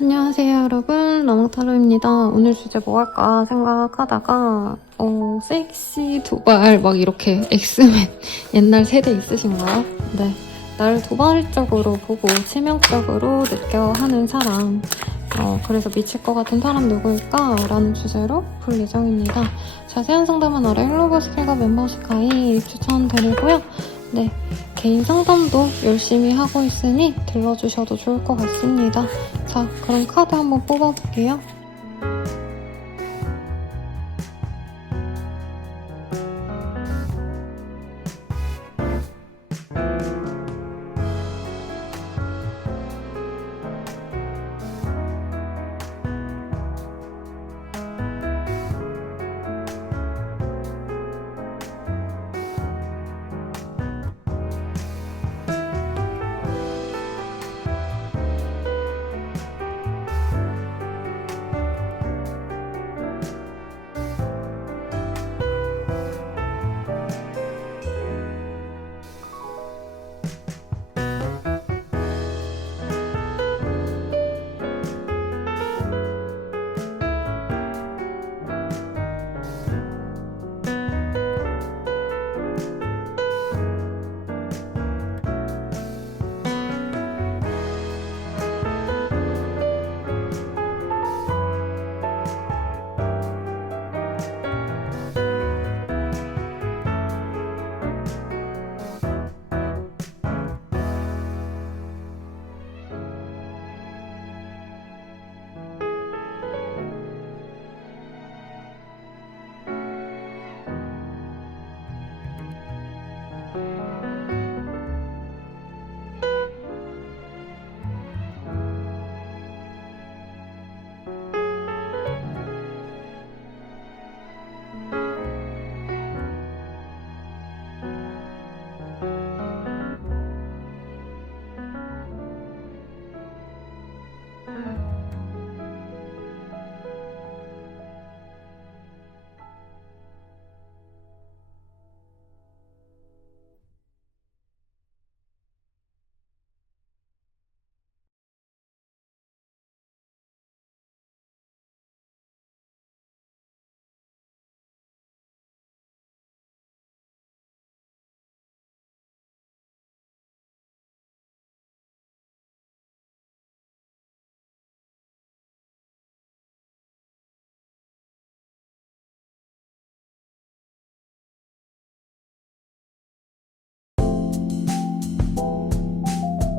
안녕하세요 여러분, 라몽타로입니다. 오늘 주제 뭐 할까 생각하다가 섹시 도발 막 이렇게 엑스맨 옛날 세대 있으신가요? 네, 나를 도발적으로 보고 치명적으로 느껴 하는 사람, 그래서 미칠 것 같은 사람 누구일까? 라는 주제로 볼 예정입니다. 자세한 상담은 아래 헬로버 스킬과 멤버십 가입 추천드리고요. 네, 개인 상담도 열심히 하고 있으니 들러주셔도 좋을 것 같습니다. 자, 그럼 카드 한번 뽑아볼게요.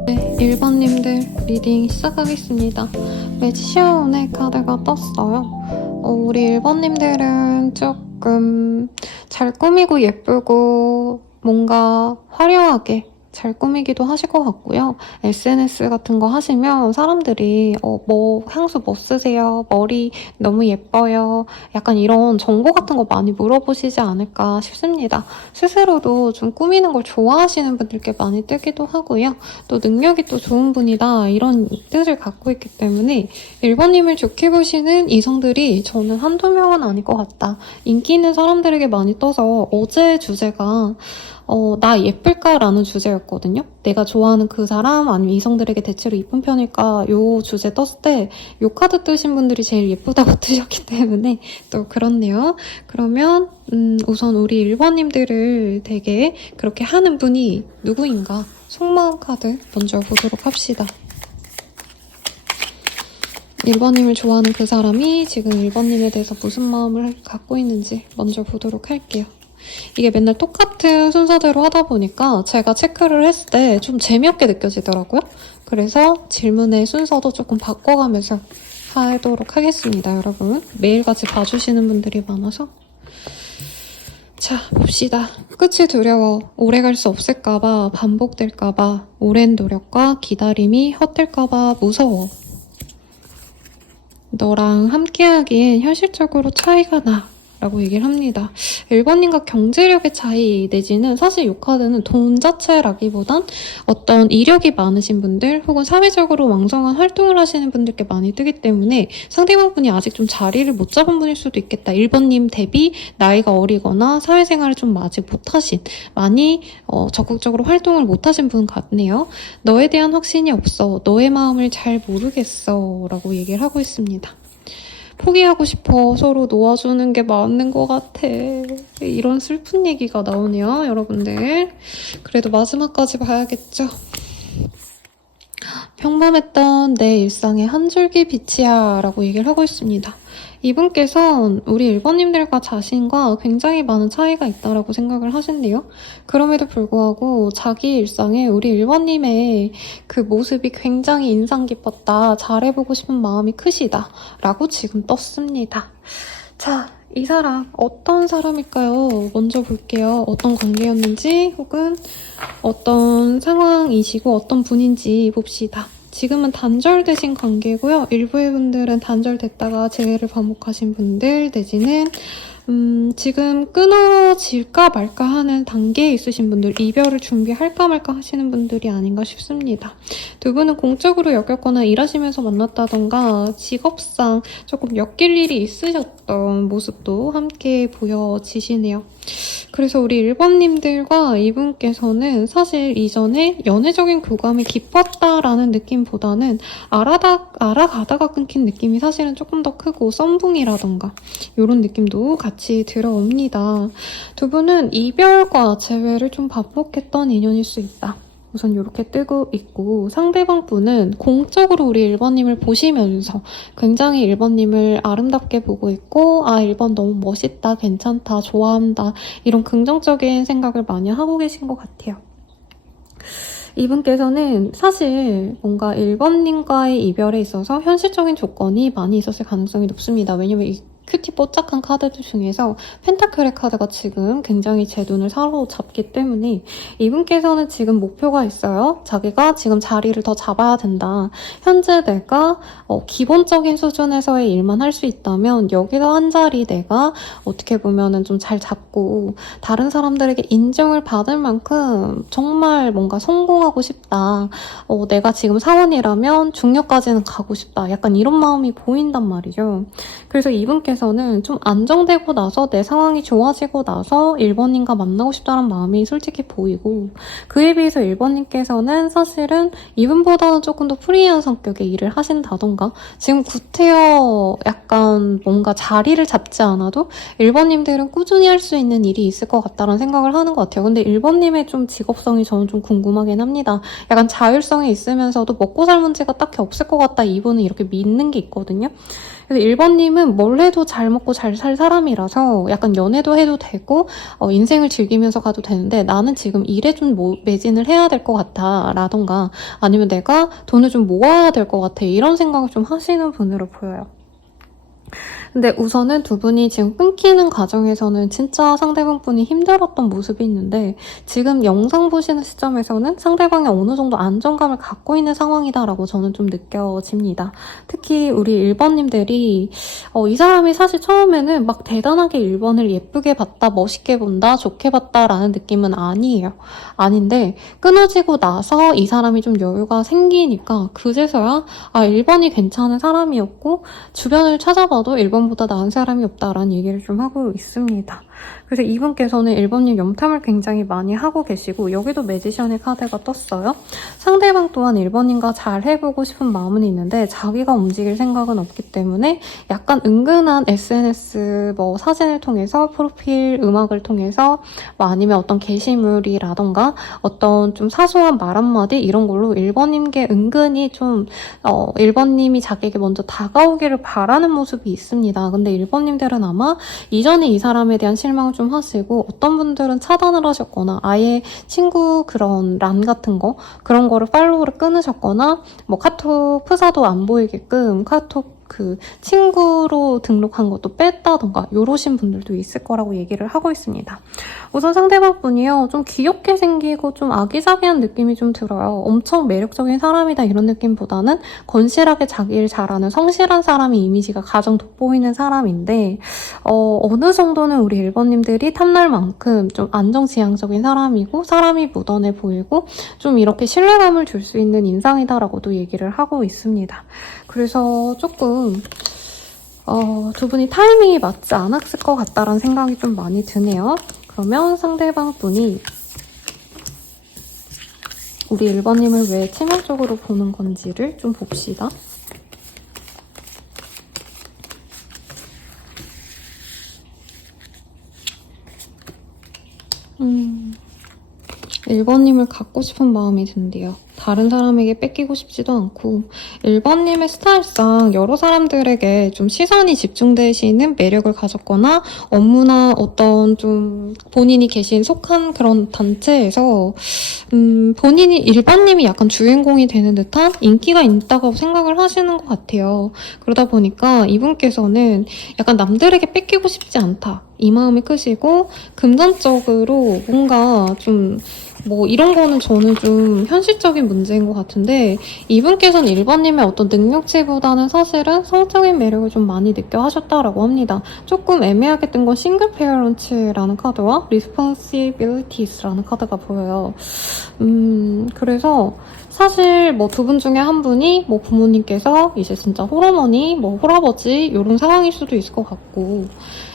네, 1번님들 리딩 시작하겠습니다. 매지션의 카드가 떴어요. 우리 1번님들은 조금 잘 꾸미고 예쁘고 뭔가 화려하게 잘 꾸미기도 하실 것 같고요. SNS 같은 거 하시면 사람들이 뭐 향수 뭐 쓰세요? 머리 너무 예뻐요. 약간 이런 정보 같은 거 많이 물어보시지 않을까 싶습니다. 스스로도 좀 꾸미는 걸 좋아하시는 분들께 많이 뜨기도 하고요. 또 능력이 또 좋은 분이다 이런 뜻을 갖고 있기 때문에 1번님을 좋게 보시는 이성들이 저는 한두 명은 아닐 것 같다. 인기 있는 사람들에게 많이 떠서 어제 주제가 나 예쁠까? 라는 주제였거든요. 내가 좋아하는 그 사람 아니면 이성들에게 대체로 이쁜 편일까? 요 주제 떴을 때 요 카드 뜨신 분들이 제일 예쁘다고 뜨셨기 때문에 또 그렇네요. 그러면 우선 우리 1번님들을 되게 그렇게 하는 분이 누구인가? 속마음 카드 먼저 보도록 합시다. 1번님을 좋아하는 그 사람이 지금 1번님에 대해서 무슨 마음을 갖고 있는지 먼저 보도록 할게요. 이게 맨날 똑같은 순서대로 하다 보니까 제가 체크를 했을 때 좀 재미없게 느껴지더라고요. 그래서 질문의 순서도 조금 바꿔가면서 하도록 하겠습니다, 여러분. 매일같이 봐주시는 분들이 많아서. 자, 봅시다. 끝이 두려워. 오래 갈 수 없을까봐, 반복될까봐, 오랜 노력과 기다림이 헛될까봐 무서워. 너랑 함께하기엔 현실적으로 차이가 나. 라고 얘기를 합니다. 1번님과 경제력의 차이 내지는 사실 이 카드는 돈 자체라기보단 어떤 이력이 많으신 분들 혹은 사회적으로 왕성한 활동을 하시는 분들께 많이 뜨기 때문에 상대방분이 아직 좀 자리를 못 잡은 분일 수도 있겠다. 1번님 대비 나이가 어리거나 사회생활을 좀 아직 못하신, 많이 적극적으로 활동을 못하신 분 같네요. 너에 대한 확신이 없어. 너의 마음을 잘 모르겠어. 라고 얘기를 하고 있습니다. 포기하고 싶어. 서로 놓아주는 게 맞는 것 같아. 이런 슬픈 얘기가 나오네요, 여러분들. 그래도 마지막까지 봐야겠죠. 평범했던 내 일상의 한 줄기 빛이야 라고 얘기를 하고 있습니다. 이분께선 우리 1번님들과 자신과 굉장히 많은 차이가 있다라고 생각을 하신대요. 그럼에도 불구하고 자기 일상에 우리 1번님의 그 모습이 굉장히 인상 깊었다. 잘해보고 싶은 마음이 크시다. 라고 지금 떴습니다. 자, 이 사람 어떤 사람일까요? 먼저 볼게요. 어떤 관계였는지 혹은 어떤 상황이시고 어떤 분인지 봅시다. 지금은 단절되신 관계고요. 일부의 분들은 단절됐다가 재회를 반복하신 분들 내지는 지금 끊어질까 말까 하는 단계에 있으신 분들, 이별을 준비할까 말까 하시는 분들이 아닌가 싶습니다. 두 분은 공적으로 엮였거나 일하시면서 만났다던가 직업상 조금 엮일 일이 있으셨던 모습도 함께 보여지시네요. 그래서 우리 1번님들과 이분께서는 사실 이전에 연애적인 교감이 깊었다라는 느낌보다는 알아가다가 끊긴 느낌이 사실은 조금 더 크고 썸붕이라던가 이런 느낌도 같이 들어옵니다. 두 분은 이별과 재회를 좀 반복했던 인연일 수 있다. 우선 이렇게 뜨고 있고 상대방 분은 공적으로 우리 1번님을 보시면서 굉장히 1번님을 아름답게 보고 있고 1번 너무 멋있다, 괜찮다, 좋아한다 이런 긍정적인 생각을 많이 하고 계신 것 같아요. 이분께서는 사실 뭔가 1번님과의 이별에 있어서 현실적인 조건이 많이 있었을 가능성이 높습니다. 왜냐면 이 큐티 뽀짝한 카드들 중에서 펜타클의 카드가 지금 굉장히 제 눈을 사로잡기 때문에 이분께서는 지금 목표가 있어요. 자기가 지금 자리를 더 잡아야 된다. 현재 내가 기본적인 수준에서의 일만 할 수 있다면 여기서 한 자리 내가 어떻게 보면은 좀 잘 잡고 다른 사람들에게 인정을 받을 만큼 정말 뭔가 성공하고 싶다. 내가 지금 사원이라면 중력까지는 가고 싶다. 약간 이런 마음이 보인단 말이죠. 그래서 이분께서는 좀 안정되고 나서 내 상황이 좋아지고 나서 1번님과 만나고 싶다는 마음이 솔직히 보이고 그에 비해서 1번님께서는 사실은 이분보다는 조금 더 프리한 성격의 일을 하신다던가 지금 구태여 약간 뭔가 자리를 잡지 않아도 1번님들은 꾸준히 할 수 있는 일이 있을 것 같다는 생각을 하는 것 같아요. 근데 1번님의 좀 직업성이 저는 좀 궁금하긴 합니다. 약간 자율성이 있으면서도 먹고 살 문제가 딱히 없을 것 같다. 이분은 이렇게 믿는 게 있거든요. 그래서 1번님은 뭘 해도 잘 먹고 잘 살 사람이라서 약간 연애도 해도 되고 인생을 즐기면서 가도 되는데 나는 지금 일에 좀 매진을 해야 될 것 같아 라던가 아니면 내가 돈을 좀 모아야 될 것 같아 이런 생각을 좀 하시는 분으로 보여요. 근데 우선은 두 분이 지금 끊기는 과정에서는 진짜 상대방 분이 힘들었던 모습이 있는데 지금 영상 보시는 시점에서는 상대방이 어느 정도 안정감을 갖고 있는 상황이다라고 저는 좀 느껴집니다. 특히 우리 1번님들이 이 사람이 사실 처음에는 막 대단하게 1번을 예쁘게 봤다, 멋있게 본다, 좋게 봤다라는 느낌은 아니에요. 아닌데 끊어지고 나서 이 사람이 좀 여유가 생기니까 그제서야 1번이 괜찮은 사람이었고 주변을 찾아봐도 1번보다 나은 사람이 없다라는 얘기를 좀 하고 있습니다. 그래서 이분께서는 1번님 염탐을 굉장히 많이 하고 계시고 여기도 매지션의 카드가 떴어요. 상대방 또한 1번님과 잘 해보고 싶은 마음은 있는데 자기가 움직일 생각은 없기 때문에 약간 은근한 SNS 사진을 통해서 프로필 음악을 통해서 아니면 어떤 게시물이라던가 어떤 좀 사소한 말 한마디 이런 걸로 1번님께 은근히 좀 1번님이 자기에게 먼저 다가오기를 바라는 모습이 있습니다. 근데 1번님들은 아마 이전에 이 사람에 대한 실망을 좀 하시고 어떤 분들은 차단을 하셨거나 아예 친구 그런 란 같은 거 그런 거를 팔로우를 끊으셨거나 카톡 프사도 안 보이게끔 카톡 그 친구로 등록한 것도 뺐다던가 요러신 분들도 있을 거라고 얘기를 하고 있습니다. 우선 상대방 분이요. 좀 귀엽게 생기고 좀 아기자기한 느낌이 좀 들어요. 엄청 매력적인 사람이다 이런 느낌보다는 건실하게 자기 일 잘하는 성실한 사람의 이미지가 가장 돋보이는 사람인데 어느 정도는 우리 1번님들이 탐날 만큼 좀 안정지향적인 사람이고 사람이 무던해 보이고 좀 이렇게 신뢰감을 줄 수 있는 인상이다라고도 얘기를 하고 있습니다. 그래서 조금 두 분이 타이밍이 맞지 않았을 것 같다라는 생각이 좀 많이 드네요. 그러면 상대방 분이 우리 1번님을 왜 치명적으로 보는 건지를 좀 봅시다. 1번님을 갖고 싶은 마음이 든대요. 다른 사람에게 뺏기고 싶지도 않고 1번님의 스타일상 여러 사람들에게 좀 시선이 집중되시는 매력을 가졌거나 업무나 어떤 좀 본인이 속한 그런 단체에서 본인이 1번님이 약간 주인공이 되는 듯한 인기가 있다고 생각을 하시는 것 같아요. 그러다 보니까 이분께서는 약간 남들에게 뺏기고 싶지 않다. 이 마음이 크시고 금전적으로 뭔가 좀 이런 거는 저는 좀 현실적인 문제인 것 같은데 이분께서는 1번님의 어떤 능력치보다는 사실은 성적인 매력을 좀 많이 느껴 하셨다라고 합니다. 조금 애매하게 뜬 건 싱글 페어런츠라는 카드와 responsibilities라는 카드가 보여요. 그래서 사실 두 분 중에 한 분이 부모님께서 이제 진짜 홀어머니, 홀아버지 이런 상황일 수도 있을 것 같고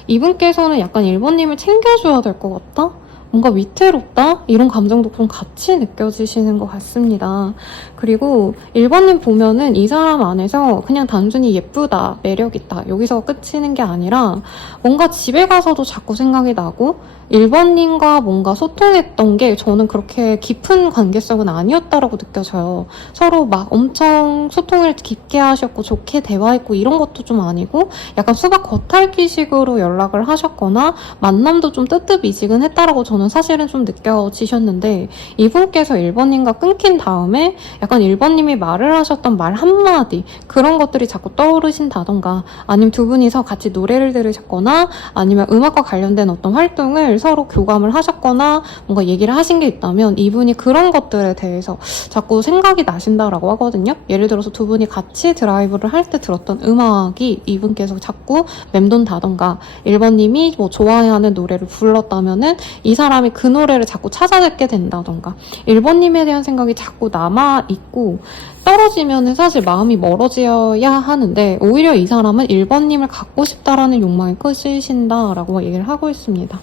이분께서는 약간 1번님을 챙겨줘야 될 것 같다? 뭔가 위태롭다? 이런 감정도 좀 같이 느껴지시는 것 같습니다. 그리고 1번님 보면은 이 사람 안에서 그냥 단순히 예쁘다, 매력있다 여기서 끝이는 게 아니라 뭔가 집에 가서도 자꾸 생각이 나고 1번님과 뭔가 소통했던 게 저는 그렇게 깊은 관계성은 아니었다라고 느껴져요. 서로 막 엄청 소통을 깊게 하셨고 좋게 대화했고 이런 것도 좀 아니고 약간 수박 겉핥기식으로 연락을 하셨거나 만남도 좀 뜨뜻미지근했다라고 저는 사실은 좀 느껴지셨는데 이분께서 1번님과 끊긴 다음에 약간 1번님이 말을 하셨던 말 한마디 그런 것들이 자꾸 떠오르신다던가 아니면 두 분이서 같이 노래를 들으셨거나 아니면 음악과 관련된 어떤 활동을 서로 교감을 하셨거나 뭔가 얘기를 하신 게 있다면 이분이 그런 것들에 대해서 자꾸 생각이 나신다라고 하거든요. 예를 들어서 두 분이 같이 드라이브를 할 때 들었던 음악이 이분께서 자꾸 맴돈다던가 1번님이 좋아하는 노래를 불렀다면은 이 사람이 그 노래를 자꾸 찾아 듣게 된다던가 1번님에 대한 생각이 자꾸 남아있고 떨어지면은 사실 마음이 멀어져야 하는데 오히려 이 사람은 1번님을 갖고 싶다라는 욕망이 크시신다라고 얘기를 하고 있습니다.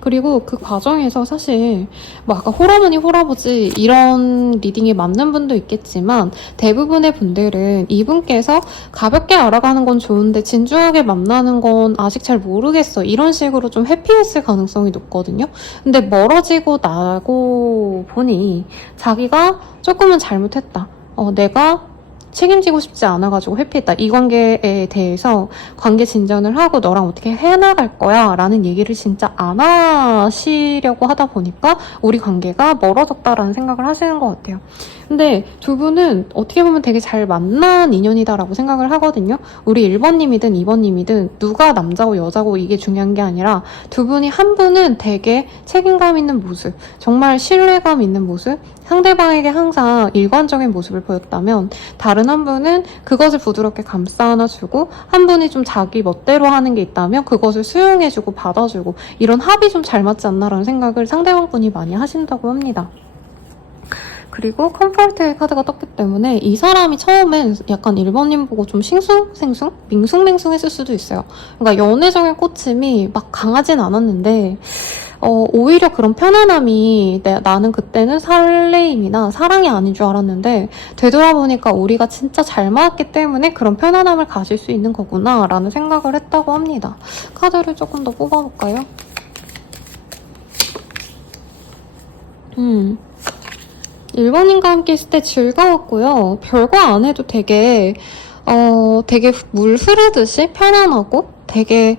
그리고 그 과정에서 사실 아까 홀어머니 홀아버지 이런 리딩이 맞는 분도 있겠지만 대부분의 분들은 이분께서 가볍게 알아가는 건 좋은데 진중하게 만나는 건 아직 잘 모르겠어 이런 식으로 좀 회피했을 가능성이 높거든요. 근데 멀어지고 나고 보니 자기가 조금은 잘못했다. 내가 책임지고 싶지 않아가지고 회피했다. 이 관계에 대해서 관계 진전을 하고 너랑 어떻게 해나갈 거야 라는 얘기를 진짜 안 하시려고 하다 보니까 우리 관계가 멀어졌다라는 생각을 하시는 것 같아요. 근데 두 분은 어떻게 보면 되게 잘 만난 인연이다라고 생각을 하거든요. 우리 1번님이든 2번님이든 누가 남자고 여자고 이게 중요한 게 아니라 두 분이 한 분은 되게 책임감 있는 모습, 정말 신뢰감 있는 모습, 상대방에게 항상 일관적인 모습을 보였다면 다른 한 분은 그것을 부드럽게 감싸 안아주고 한 분이 좀 자기 멋대로 하는 게 있다면 그것을 수용해주고 받아주고 이런 합이 좀 잘 맞지 않나라는 생각을 상대방 분이 많이 하신다고 합니다. 그리고 컴포트의 카드가 떴기 때문에 이 사람이 처음엔 약간 1번님 보고 좀 싱숭생숭? 밍숭맹숭했을 수도 있어요. 그러니까 연애적인 꽂힘이 막 강하진 않았는데 오히려 그런 편안함이 나는 그때는 설레임이나 사랑이 아닌 줄 알았는데 되돌아보니까 우리가 진짜 잘 맞았기 때문에 그런 편안함을 가질 수 있는 거구나 라는 생각을 했다고 합니다. 카드를 조금 더 뽑아볼까요? 1번님과 함께 있을 때 즐거웠고요. 별거 안 해도 되게 물 흐르듯이 편안하고 되게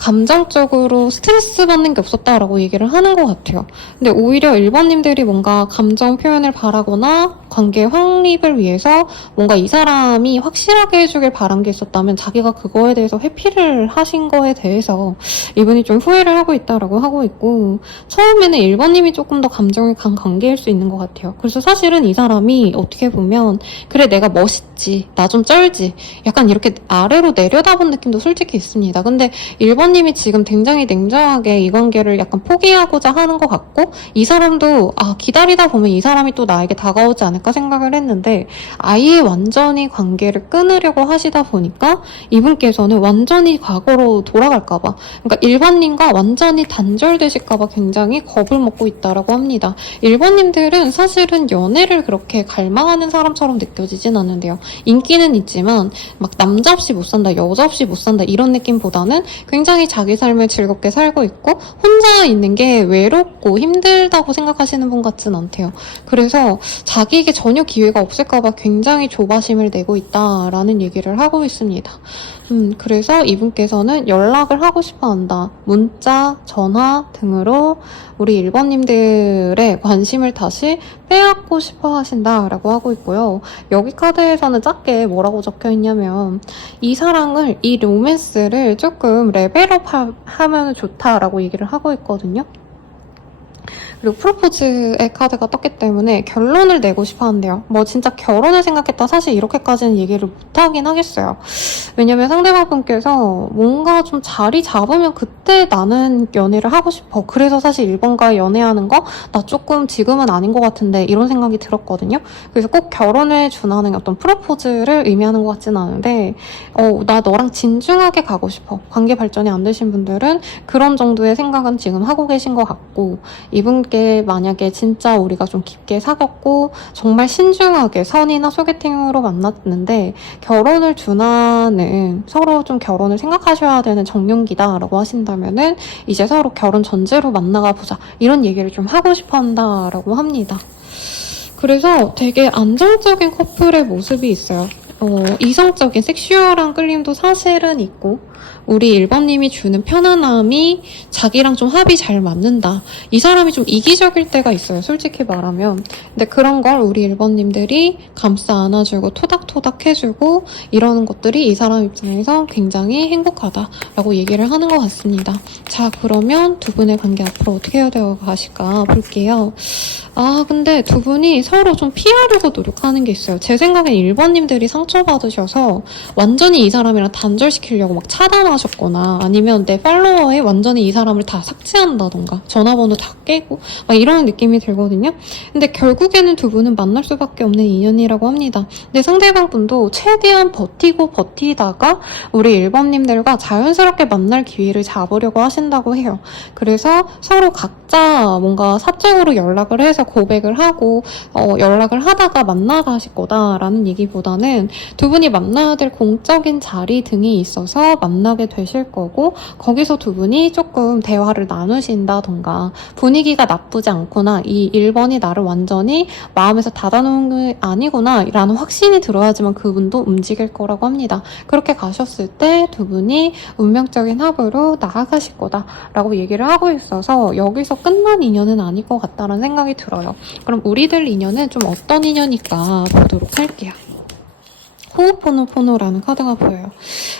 감정적으로 스트레스 받는 게 없었다라고 얘기를 하는 것 같아요. 근데 오히려 1번님들이 뭔가 감정 표현을 바라거나 관계 확립을 위해서 뭔가 이 사람이 확실하게 해주길 바란 게 있었다면 자기가 그거에 대해서 회피를 하신 거에 대해서 이분이 좀 후회를 하고 있다라고 하고 있고, 처음에는 1번님이 조금 더 감정이 강 관계일 수 있는 것 같아요. 그래서 사실은 이 사람이 어떻게 보면 그래 내가 멋있지, 나 좀 쩔지, 약간 이렇게 아래로 내려다본 느낌도 솔직히 있습니다. 근데 1번님이 지금 굉장히 냉정하게 이 관계를 약간 포기하고자 하는 것 같고, 이 사람도 기다리다 보면 이 사람이 또 나에게 다가오지 않을까 생각을 했는데 아예 완전히 관계를 끊으려고 하시다 보니까 이분께서는 완전히 과거로 돌아갈까봐, 그러니까 1번님과 완전히 단절되실까봐 굉장히 겁을 먹고 있다라고 합니다. 1번님들은 사실은 연애를 그렇게 갈망하는 사람처럼 느껴지진 않는데요. 인기는 있지만 막 남자 없이 못 산다, 여자 없이 못 산다 이런 느낌보다는 굉장히 자기 삶을 즐겁게 살고 있고 혼자 있는 게 외롭고 힘들다고 생각하시는 분 같진 않대요. 그래서 자기에게 전혀 기회가 없을까봐 굉장히 조바심을 내고 있다라는 얘기를 하고 있습니다. 그래서 이분께서는 연락을 하고 싶어 한다. 문자, 전화 등으로 우리 1번님들의 관심을 다시 빼앗고 싶어 하신다라고 하고 있고요. 여기 카드에서는 작게 뭐라고 적혀 있냐면 이 사랑을, 이 로맨스를 조금 레벨업 하면 좋다라고 얘기를 하고 있거든요. 그리고 프로포즈의 카드가 떴기 때문에 결론을 내고 싶어 한대요. 뭐 진짜 결혼을 생각했다 사실 이렇게까지는 얘기를 못하긴 하겠어요. 왜냐면 상대방 분께서 뭔가 좀 자리 잡으면 그때 나는 연애를 하고 싶어. 그래서 사실 1번과 연애하는 거 나 조금 지금은 아닌 것 같은데 이런 생각이 들었거든요. 그래서 꼭 결혼을 준하는 어떤 프로포즈를 의미하는 것 같지는 않은데 나 너랑 진중하게 가고 싶어. 관계 발전이 안 되신 분들은 그런 정도의 생각은 지금 하고 계신 것 같고, 이분께 만약에 진짜 우리가 좀 깊게 사귀었고 정말 신중하게 선이나 소개팅으로 만났는데 결혼을 준하는, 서로 좀 결혼을 생각하셔야 되는 정년기다라고 하신다면은 이제 서로 결혼 전제로 만나가 보자 이런 얘기를 좀 하고 싶어 한다라고 합니다. 그래서 되게 안정적인 커플의 모습이 있어요. 이성적인 섹슈얼한 끌림도 사실은 있고, 우리 1번님이 주는 편안함이 자기랑 좀 합이 잘 맞는다. 이 사람이 좀 이기적일 때가 있어요, 솔직히 말하면. 근데 그런 걸 우리 1번님들이 감싸 안아주고 토닥토닥 해주고 이러는 것들이 이 사람 입장에서 굉장히 행복하다라고 얘기를 하는 것 같습니다. 자, 그러면 두 분의 관계 앞으로 어떻게 되어 가실까 볼게요. 근데 두 분이 서로 좀 피하려고 노력하는 게 있어요. 제 생각엔 1번님들이 상처받으셔서 완전히 이 사람이랑 단절시키려고 막 차단하셨거나 아니면 내 팔로워에 완전히 이 사람을 다 삭제한다던가 전화번호 다 깨고 막 이런 느낌이 들거든요. 근데 결국에는 두 분은 만날 수밖에 없는 인연이라고 합니다. 근데 상대방 분도 최대한 버티다가 우리 1번님들과 자연스럽게 만날 기회를 잡으려고 하신다고 해요. 그래서 서로 각자 뭔가 사적으로 연락을 해서 고백을 하고 연락을 하다가 만나가실 거다라는 얘기보다는 두 분이 만나야 될 공적인 자리 등이 있어서 만나게 되실 거고, 거기서 두 분이 조금 대화를 나누신다던가 분위기가 나쁘지 않구나, 이 1번이 나를 완전히 마음에서 닫아놓은 게 아니구나 라는 확신이 들어야지만 그분도 움직일 거라고 합니다. 그렇게 가셨을 때 두 분이 운명적인 합으로 나아가실 거다라고 얘기를 하고 있어서 여기서 끝난 인연은 아닐 것 같다는 생각이 들어요. 그럼 우리들 인연은 좀 어떤 인연일까 보도록 할게요. 호우포노포노라는 카드가 보여요.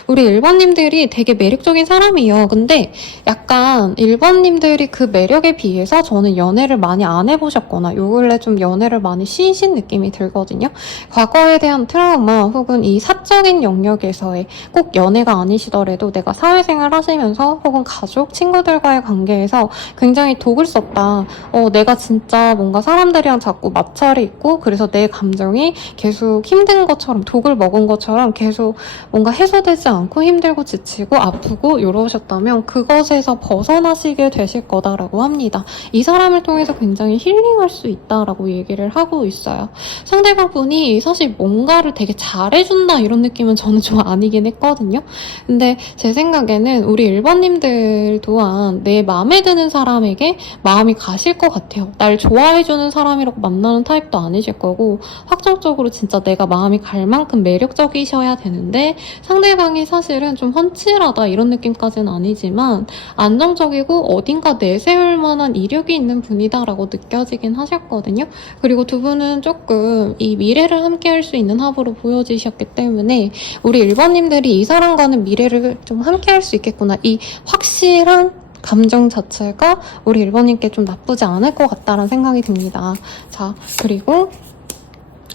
우리 1번님들이 되게 매력적인 사람이에요. 근데 약간 1번님들이 그 매력에 비해서 저는 연애를 많이 안 해보셨거나 요 근래 좀 연애를 많이 쉬신 느낌이 들거든요. 과거에 대한 트라우마 혹은 이 사적인 영역에서의, 꼭 연애가 아니시더라도 내가 사회생활 하시면서 혹은 가족, 친구들과의 관계에서 굉장히 독을 썼다. 내가 진짜 뭔가 사람들이랑 자꾸 마찰이 있고 그래서 내 감정이 계속 힘든 것처럼, 독을 먹은 것처럼 계속 뭔가 해소되지 않고 힘들고 지치고 아프고 이러셨다면 그것에서 벗어나시게 되실 거다라고 합니다. 이 사람을 통해서 굉장히 힐링할 수 있다라고 얘기를 하고 있어요. 상대방 분이 사실 뭔가를 되게 잘해준다 이런 느낌은 저는 좀 아니긴 했거든요. 근데 제 생각에는 우리 1번님들 또한 내 마음에 드는 사람에게 마음이 가실 것 같아요. 날 좋아해주는 사람이라고 만나는 타입도 아니실 거고, 확정적으로 진짜 내가 마음이 갈 만큼 매력적이셔야 되는데 상대방이 사실은 좀 훤칠하다 이런 느낌까지는 아니지만 안정적이고 어딘가 내세울 만한 이력이 있는 분이다라고 느껴지긴 하셨거든요. 그리고 두 분은 조금 이 미래를 함께 할 수 있는 합으로 보여지셨기 때문에 우리 1번님들이 이 사람과는 미래를 좀 함께 할 수 있겠구나. 이 확실한 감정 자체가 우리 1번님께 좀 나쁘지 않을 것 같다라는 생각이 듭니다. 자, 그리고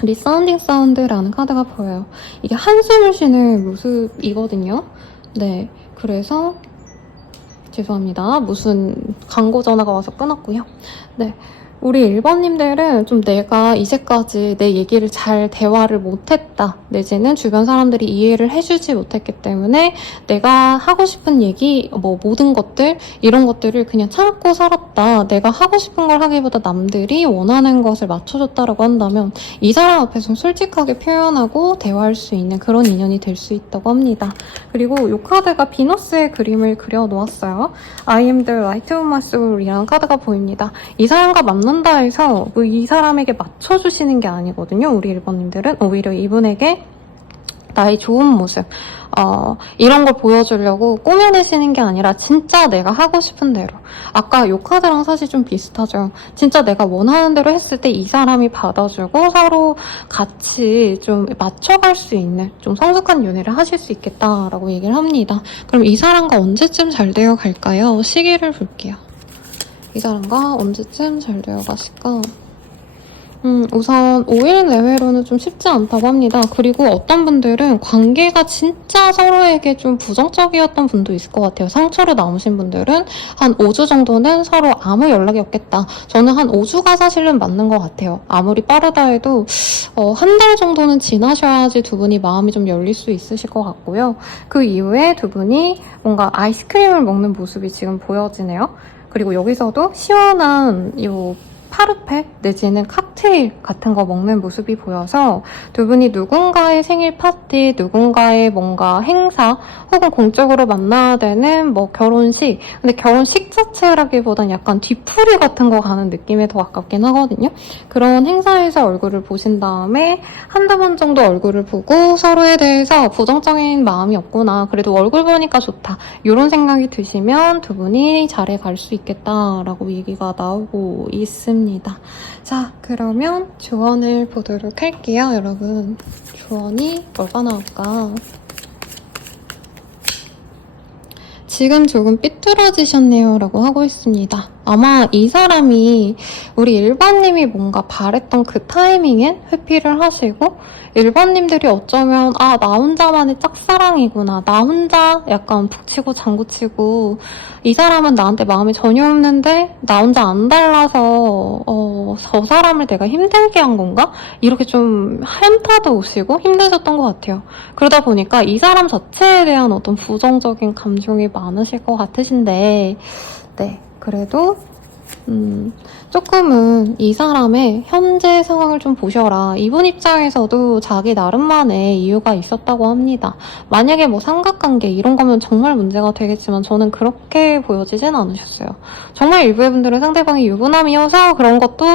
리사운딩 사운드라는 카드가 보여요. 이게 한숨을 쉬는 모습이거든요. 네, 그래서 죄송합니다. 무슨 광고 전화가 와서 끊었고요. 네, 우리 1번님들은 좀 내가 이제까지 내 얘기를 잘 대화를 못했다, 내지는 주변 사람들이 이해를 해주지 못했기 때문에 내가 하고 싶은 얘기, 모든 것들, 이런 것들을 그냥 참고 살았다, 내가 하고 싶은 걸 하기보다 남들이 원하는 것을 맞춰줬다라고 한다면 이 사람 앞에서 솔직하게 표현하고 대화할 수 있는 그런 인연이 될 수 있다고 합니다. 그리고 이 카드가 비너스의 그림을 그려놓았어요. I am the light of my soul 이라는 카드가 보입니다. 이 사람과 만난다 해서 이 사람에게 맞춰주시는 게 아니거든요. 우리 1번님들은 오히려 이분에게 나의 좋은 모습, 이런 걸 보여주려고 꾸며내시는 게 아니라 진짜 내가 하고 싶은 대로. 아까 요 카드랑 사실 좀 비슷하죠. 진짜 내가 원하는 대로 했을 때 이 사람이 받아주고 서로 같이 좀 맞춰갈 수 있는 좀 성숙한 연애를 하실 수 있겠다라고 얘기를 합니다. 그럼 이 사람과 언제쯤 잘 되어 갈까요? 시기를 볼게요. 이 사람과 언제쯤 잘 되어 가실까? 우선 5일 내외로는 좀 쉽지 않다고 합니다. 그리고 어떤 분들은 관계가 진짜 서로에게 좀 부정적이었던 분도 있을 것 같아요. 상처로 남으신 분들은 한 5주 정도는 서로 아무 연락이 없겠다. 저는 한 5주가 사실은 맞는 것 같아요. 아무리 빠르다 해도 한 달 정도는 지나셔야지 두 분이 마음이 좀 열릴 수 있으실 것 같고요. 그 이후에 두 분이 뭔가 아이스크림을 먹는 모습이 지금 보여지네요. 그리고 여기서도 시원한 파르페 내지는 칵테일 같은 거 먹는 모습이 보여서 두 분이 누군가의 생일 파티, 누군가의 뭔가 행사 혹은 공적으로 만나야 되는 결혼식, 근데 결혼식 자체라기보단 약간 뒤풀이 같은 거 가는 느낌에 더 가깝긴 하거든요. 그런 행사에서 얼굴을 보신 다음에 한두 번 정도 얼굴을 보고 서로에 대해서 부정적인 마음이 없구나, 그래도 얼굴 보니까 좋다, 이런 생각이 드시면 두 분이 잘해 갈 수 있겠다라고 얘기가 나오고 있습니다. 자, 그러면 조언을 보도록 할게요, 여러분. 조언이 뭐가 나올까? 지금 조금 삐뚤어지셨네요 라고 하고 있습니다. 아마 이 사람이 우리 1번님이 뭔가 바랬던 그 타이밍엔 회피를 하시고 1번님들이 어쩌면 나 혼자만의 짝사랑이구나, 나 혼자 약간 북치고 장구치고 이 사람은 나한테 마음이 전혀 없는데 나 혼자 안 달라서 저 사람을 내가 힘들게 한 건가? 이렇게 좀 현타도 오시고 힘드셨던 것 같아요. 그러다 보니까 이 사람 자체에 대한 어떤 부정적인 감정이 많으실 것 같으신데, 네, 그래도 조금은 이 사람의 현재 상황을 좀 보셔라. 이분 입장에서도 자기 나름만의 이유가 있었다고 합니다. 만약에 삼각관계 이런 거면 정말 문제가 되겠지만 저는 그렇게 보여지진 않으셨어요. 정말 일부의 분들은 상대방이 유부남이어서 그런 것도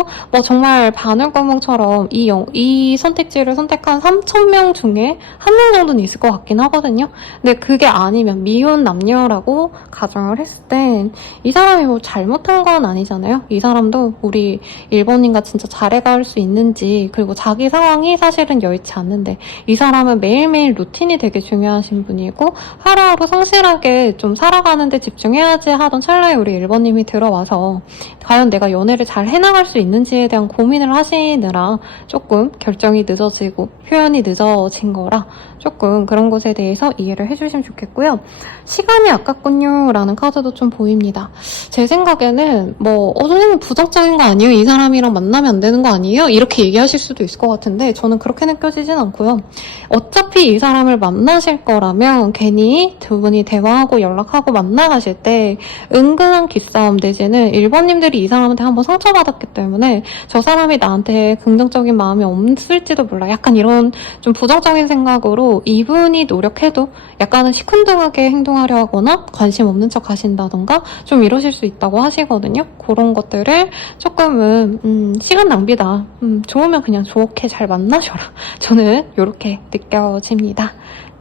정말 바늘구멍처럼 이 선택지를 선택한 3,000명 중에 한 명 정도는 있을 것 같긴 하거든요. 근데 그게 아니면 미혼 남녀라고 가정을 했을 땐 이 사람이 잘못한 건 아니잖아요. 이 사람도 우리 1번님과 진짜 잘해갈 수 있는지, 그리고 자기 상황이 사실은 여의치 않는데 이 사람은 매일매일 루틴이 되게 중요하신 분이고 하루하루 성실하게 좀 살아가는데 집중해야지 하던 찰나에 우리 1번님이 들어와서 과연 내가 연애를 잘 해나갈 수 있는지에 대한 고민을 하시느라 조금 결정이 늦어지고 표현이 늦어진 거라 조금 그런 것에 대해서 이해를 해주시면 좋겠고요. 시간이 아깝군요 라는 카드도 좀 보입니다. 제 생각에는 선생님 부정적인 거 아니에요? 이 사람이랑 만나면 안 되는 거 아니에요? 이렇게 얘기하실 수도 있을 것 같은데 저는 그렇게 느껴지진 않고요. 어차피 이 사람을 만나실 거라면 괜히 두 분이 대화하고 연락하고 만나가실 때 은근한 기싸움 내지는 1번님들이 이 사람한테 한번 상처받았기 때문에 저 사람이 나한테 긍정적인 마음이 없을지도 몰라, 약간 이런 좀 부정적인 생각으로 이분이 노력해도 약간은 시큰둥하게 행동하려 하거나 관심 없는 척 하신다던가 좀 이러실 수 있다고 하시거든요. 그런 이런 것들을 조금은 시간 낭비다. 좋으면 그냥 좋게 잘 만나셔라. 저는 이렇게 느껴집니다.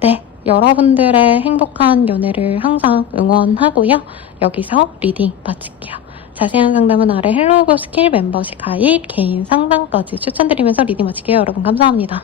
네, 여러분들의 행복한 연애를 항상 응원하고요. 여기서 리딩 마칠게요. 자세한 상담은 아래 헬로우 스킬 멤버십 가입, 개인 상담까지 추천드리면서 리딩 마칠게요. 여러분 감사합니다.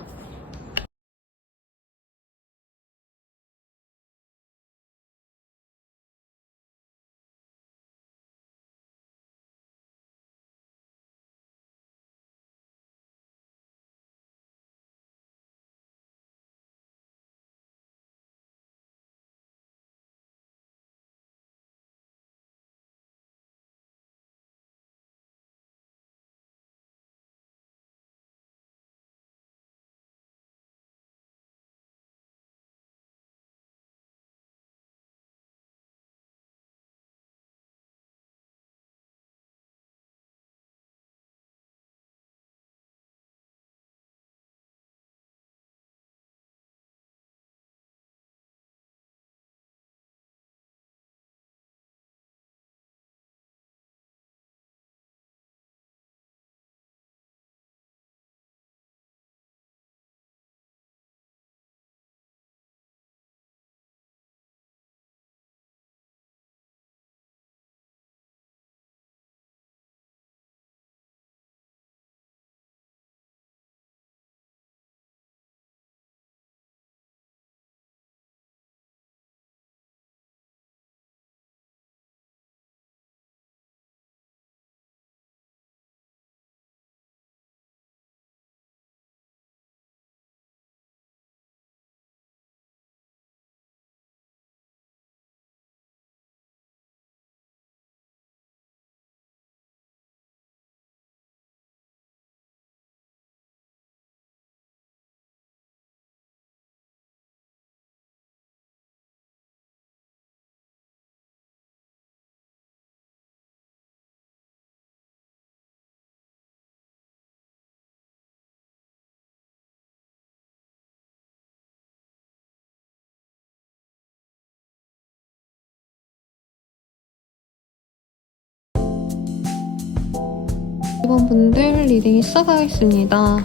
이번 분들 리딩 시작하겠습니다.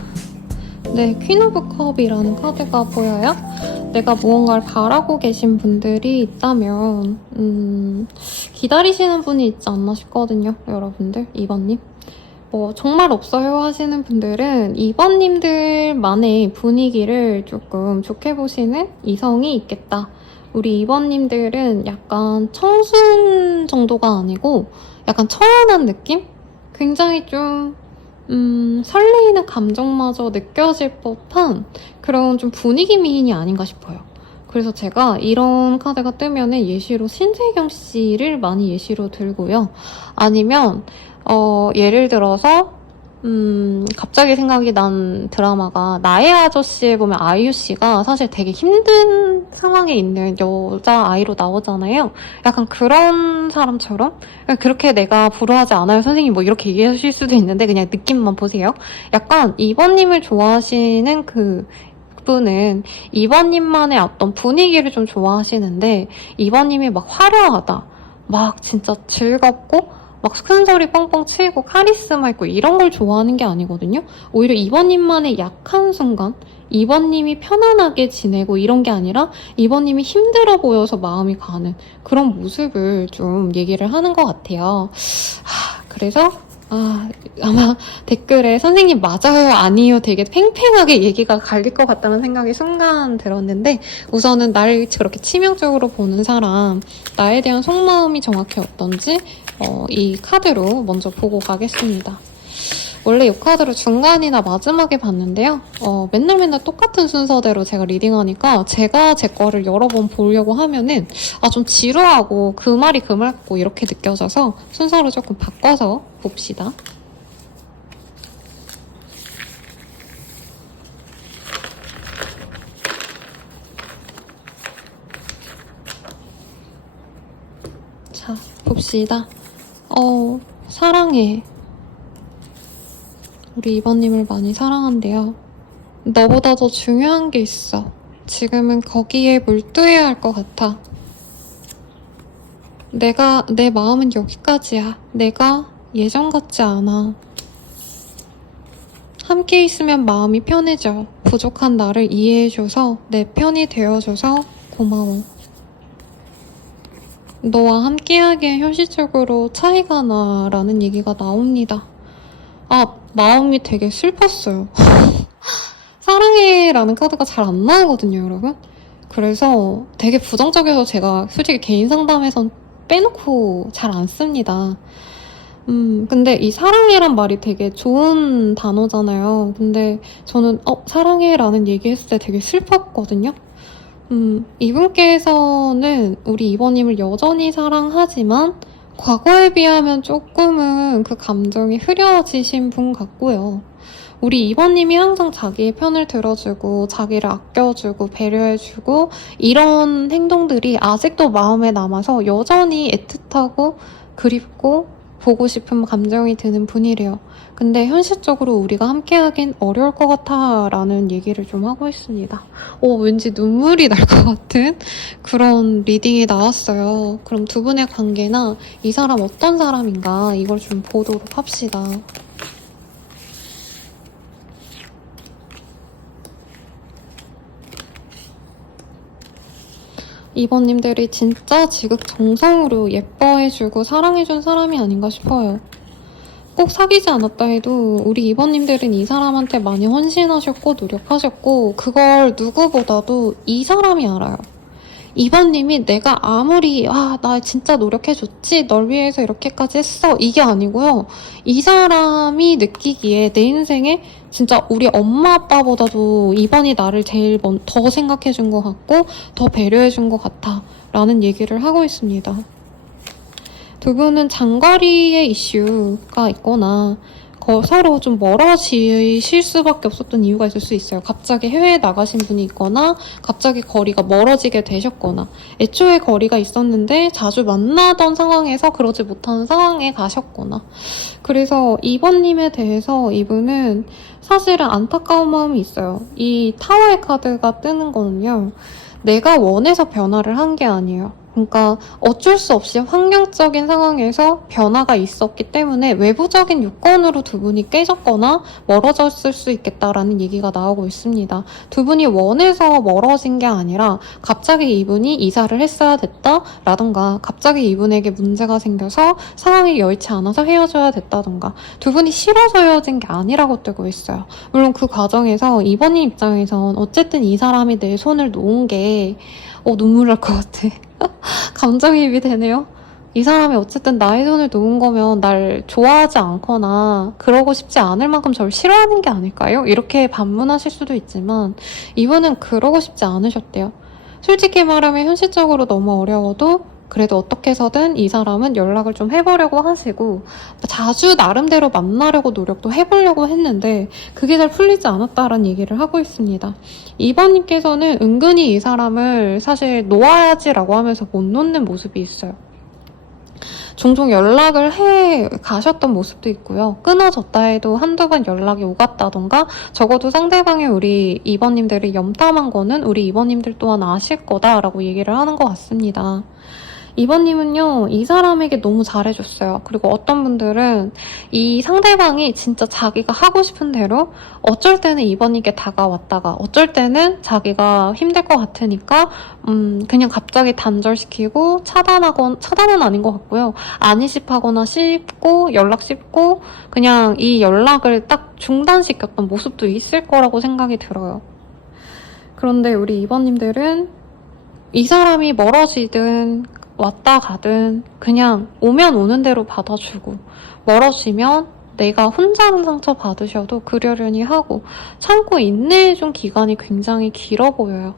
네, 퀸 오브 컵이라는 카드가 보여요? 내가 무언가를 바라고 계신 분들이 있다면 기다리시는 분이 있지 않나 싶거든요. 여러분들, 2번님. 정말 없어요 하시는 분들은 2번님들만의 분위기를 조금 좋게 보시는 이성이 있겠다. 우리 2번님들은 약간 청순 정도가 아니고 약간 처연한 느낌? 굉장히 좀 설레이는 감정마저 느껴질 법한 그런 좀 분위기 미인이 아닌가 싶어요. 그래서 제가 이런 카드가 뜨면은 예시로 신세경 씨를 많이 예시로 들고요. 아니면 예를 들어서 갑자기 생각이 난 드라마가 나의 아저씨에 보면 아이유 씨가 사실 되게 힘든 상황에 있는 여자아이로 나오잖아요. 약간 그런 사람처럼 그렇게 내가 불우하지 않아요 선생님 뭐 이렇게 얘기하실 수도 있는데 그냥 느낌만 보세요. 약간 2번님을 좋아하시는 그 분은 2번님만의 어떤 분위기를 좀 좋아하시는데 2번님이 막 화려하다 막 진짜 즐겁고 막 큰 소리 뻥뻥 치고 카리스마 있고 이런 걸 좋아하는 게 아니거든요. 오히려 2번님만의 약한 순간 2번님이 편안하게 지내고 이런 게 아니라 2번님이 힘들어 보여서 마음이 가는 그런 모습을 좀 얘기를 하는 것 같아요. 그래서 아마 댓글에 선생님 맞아요 아니요 되게 팽팽하게 얘기가 갈릴 것 같다는 생각이 순간 들었는데 우선은 날 그렇게 치명적으로 보는 사람 나에 대한 속마음이 정확히 어떤지 이 카드로 먼저 보고 가겠습니다. 원래 이 카드를 중간이나 마지막에 봤는데요. 맨날 똑같은 순서대로 제가 리딩하니까 제가 제 거를 여러 번 보려고 하면은 좀 지루하고 그 말이 그 말 같고 이렇게 느껴져서 순서를 조금 바꿔서 봅시다. 자, 봅시다. 사랑해. 우리 이번님을 많이 사랑한대요. 너보다 더 중요한 게 있어. 지금은 거기에 몰두해야 할 것 같아. 내 마음은 여기까지야. 내가 예전 같지 않아. 함께 있으면 마음이 편해져. 부족한 나를 이해해줘서 내 편이 되어줘서 고마워. 너와 함께하기에 현실적으로 차이가 나라는 얘기가 나옵니다. 마음이 되게 슬펐어요. 사랑해라는 카드가 잘 안 나오거든요, 여러분. 그래서 되게 부정적이어서 제가 솔직히 개인 상담에선 빼놓고 잘 안 씁니다. 근데 이 사랑해란 말이 되게 좋은 단어잖아요. 근데 저는 사랑해라는 얘기했을 때 되게 슬펐거든요. 이분께서는 우리 이번님을 여전히 사랑하지만 과거에 비하면 조금은 그 감정이 흐려지신 분 같고요. 우리 이번님이 항상 자기의 편을 들어주고 자기를 아껴주고 배려해주고 이런 행동들이 아직도 마음에 남아서 여전히 애틋하고 그립고 보고 싶은 감정이 드는 분이래요. 근데 현실적으로 우리가 함께하긴 어려울 것 같아 라는 얘기를 좀 하고 있습니다. 왠지 눈물이 날 것 같은 그런 리딩이 나왔어요. 그럼 두 분의 관계나 이 사람 어떤 사람인가 이걸 좀 보도록 합시다. 이번님들이 진짜 지극정성으로 예뻐해주고 사랑해준 사람이 아닌가 싶어요. 꼭 사귀지 않았다 해도 우리 이번님들은 이 사람한테 많이 헌신하셨고 노력하셨고 그걸 누구보다도 이 사람이 알아요. 이번님이 내가 아무리 나 진짜 노력해줬지 널 위해서 이렇게까지 했어 이게 아니고요. 이 사람이 느끼기에 내 인생에 진짜 우리 엄마 아빠보다도 이번이 나를 제일 더 생각해준 것 같고 더 배려해준 것 같아 라는 얘기를 하고 있습니다. 두 분은 장거리의 이슈가 있거나 서로 좀 멀어지실 수밖에 없었던 이유가 있을 수 있어요. 갑자기 해외에 나가신 분이 있거나 갑자기 거리가 멀어지게 되셨거나 애초에 거리가 있었는데 자주 만나던 상황에서 그러지 못하는 상황에 가셨거나 그래서 이번님에 대해서 이분은 사실은 안타까운 마음이 있어요. 이 타워의 카드가 뜨는 거는요. 내가 원해서 변화를 한 게 아니에요. 그러니까 어쩔 수 없이 환경적인 상황에서 변화가 있었기 때문에 외부적인 요건으로 두 분이 깨졌거나 멀어졌을 수 있겠다라는 얘기가 나오고 있습니다. 두 분이 원해서 멀어진 게 아니라 갑자기 이분이 이사를 했어야 됐다라던가 갑자기 이분에게 문제가 생겨서 상황이 여의치 않아서 헤어져야 됐다던가 두 분이 싫어서 헤어진 게 아니라고 뜨고 있어요. 물론 그 과정에서 이번님 입장에선 어쨌든 이 사람이 내 손을 놓은 게 눈물 날 것 같아. 감정이입이 되네요. 이 사람이 어쨌든 나의 손을 놓은 거면 날 좋아하지 않거나 그러고 싶지 않을 만큼 저를 싫어하는 게 아닐까요? 이렇게 반문하실 수도 있지만 이분은 그러고 싶지 않으셨대요. 솔직히 말하면 현실적으로 너무 어려워도 그래도 어떻게 해서든 이 사람은 연락을 좀 해보려고 하시고 자주 나름대로 만나려고 노력도 해보려고 했는데 그게 잘 풀리지 않았다라는 얘기를 하고 있습니다. 2번님께서는 은근히 이 사람을 사실 놓아야지라고 하면서 못 놓는 모습이 있어요. 종종 연락을 해 가셨던 모습도 있고요. 끊어졌다 해도 한두 번 연락이 오갔다던가 적어도 상대방이 우리 2번님들이 염탐한 거는 우리 2번님들 또한 아실 거다라고 얘기를 하는 것 같습니다. 이번님은요, 이 사람에게 너무 잘해줬어요. 그리고 어떤 분들은 이 상대방이 진짜 자기가 하고 싶은 대로 어쩔 때는 이번님께 다가왔다가 어쩔 때는 자기가 힘들 것 같으니까 그냥 갑자기 단절시키고 차단은 아닌 것 같고요. 안이십하거나 씹고 연락 씹고 그냥 이 연락을 딱 중단시켰던 모습도 있을 거라고 생각이 들어요. 그런데 우리 이번님들은 이 사람이 멀어지든 왔다 가든 그냥 오면 오는 대로 받아주고 멀어지면 내가 혼자는 상처 받으셔도 그러려니 하고 참고 인내해준 기간이 굉장히 길어 보여요.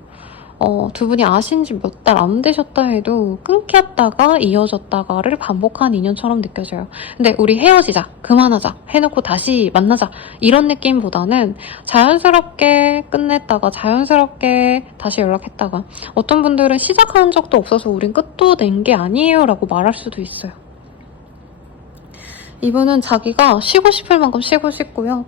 두 분이 아신 지 몇 달 안 되셨다 해도 끊겼다가 이어졌다가를 반복한 인연처럼 느껴져요. 근데 우리 헤어지자, 그만하자, 해놓고 다시 만나자 이런 느낌보다는 자연스럽게 끝냈다가 자연스럽게 다시 연락했다가 어떤 분들은 시작한 적도 없어서 우린 끝도 낸 게 아니에요 라고 말할 수도 있어요. 이분은 자기가 쉬고 싶을 만큼 쉬고 싶고요.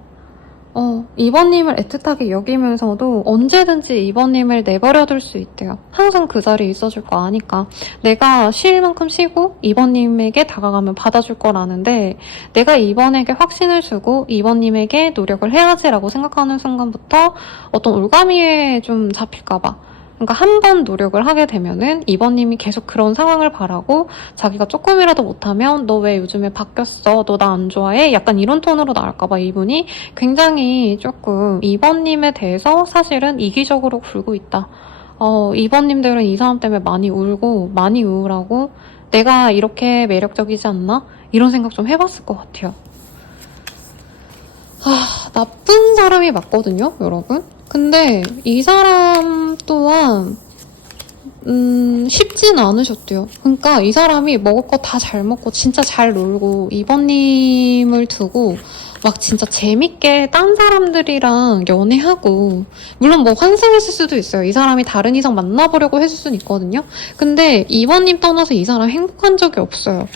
이번님을 애틋하게 여기면서도 언제든지 이번님을 내버려둘 수 있대요. 항상 그 자리에 있어줄 거 아니까. 내가 쉴 만큼 쉬고 이번님에게 다가가면 받아줄 거라는데 내가 이번에게 확신을 주고 이번님에게 노력을 해야지라고 생각하는 순간부터 어떤 올가미에 좀 잡힐까봐. 그러니까 한 번 노력을 하게 되면은 이번님이 계속 그런 상황을 바라고 자기가 조금이라도 못하면 너 왜 요즘에 바뀌었어? 너 나 안 좋아해? 약간 이런 톤으로 나올까봐 이분이 굉장히 조금 이번님에 대해서 사실은 이기적으로 굴고 있다. 이번님들은 이 사람 때문에 많이 울고 많이 우울하고 내가 이렇게 매력적이지 않나? 이런 생각 좀 해봤을 것 같아요. 나쁜 사람이 맞거든요, 여러분? 근데 이 사람 또한 쉽진 않으셨대요. 그러니까 이 사람이 먹을 거 다 잘 먹고 진짜 잘 놀고 이번님을 두고 막 진짜 재밌게 딴 사람들이랑 연애하고 물론 뭐 환승했을 수도 있어요. 이 사람이 다른 이성 만나보려고 했을 수는 있거든요. 근데 이번님 떠나서 이 사람 행복한 적이 없어요.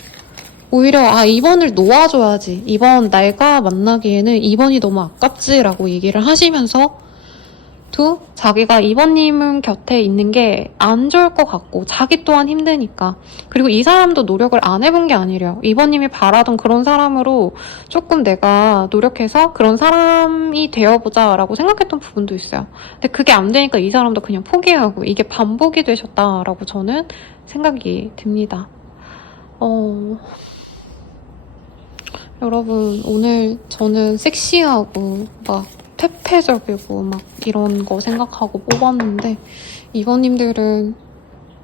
오히려 이번을 놓아줘야지. 이번 내가 만나기에는 이번이 너무 아깝지라고 얘기를 하시면서 또 자기가 이번님 곁에 있는 게 안 좋을 것 같고 자기 또한 힘드니까. 그리고 이 사람도 노력을 안 해본 게 아니래요. 이번님이 바라던 그런 사람으로 조금 내가 노력해서 그런 사람이 되어보자 라고 생각했던 부분도 있어요. 근데 그게 안 되니까 이 사람도 그냥 포기하고 이게 반복이 되셨다라고 저는 생각이 듭니다. 여러분 오늘 저는 섹시하고 막 퇴폐적이고 막 이런 거 생각하고 뽑았는데 이번님들은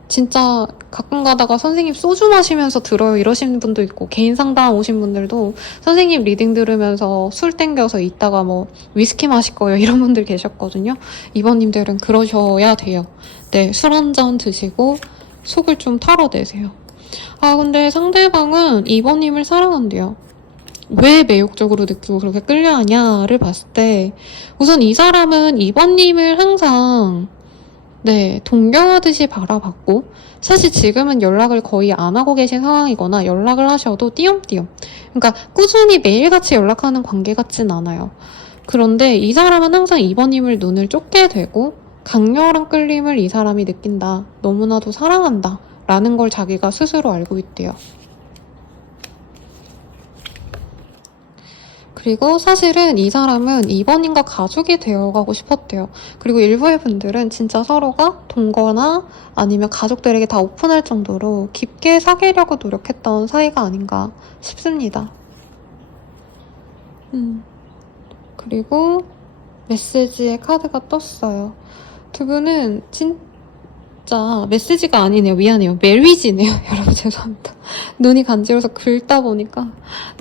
진짜 가끔 가다가 선생님 소주 마시면서 들어요 이러시는 분도 있고 개인 상담 오신 분들도 선생님 리딩 들으면서 술 땡겨서 이따가 뭐 위스키 마실 거예요 이런 분들 계셨거든요. 이번님들은 그러셔야 돼요. 네, 술 한 잔 드시고 속을 좀 털어내세요. 근데 상대방은 이번님을 사랑한대요. 왜 매력적으로 느끼고 그렇게 끌려하냐를 봤을 때 우선 이 사람은 이번님을 항상 동경하듯이 바라봤고 사실 지금은 연락을 거의 안 하고 계신 상황이거나 연락을 하셔도 띄엄띄엄 그러니까 꾸준히 매일같이 연락하는 관계 같진 않아요. 그런데 이 사람은 항상 이번님을 눈을 쫓게 되고 강렬한 끌림을 이 사람이 느낀다. 너무나도 사랑한다. 라는 걸 자기가 스스로 알고 있대요. 그리고 사실은 이 사람은 2번님과 가족이 되어가고 싶었대요. 그리고 일부의 분들은 진짜 서로가 동거나 아니면 가족들에게 다 오픈할 정도로 깊게 사귀려고 노력했던 사이가 아닌가 싶습니다. 그리고 메시지의 카드가 떴어요. 두 분은 진짜 메시지가 아니네요. 미안해요. 멜위지네요. 여러분 죄송합니다. 눈이 간지러워서 긁다 보니까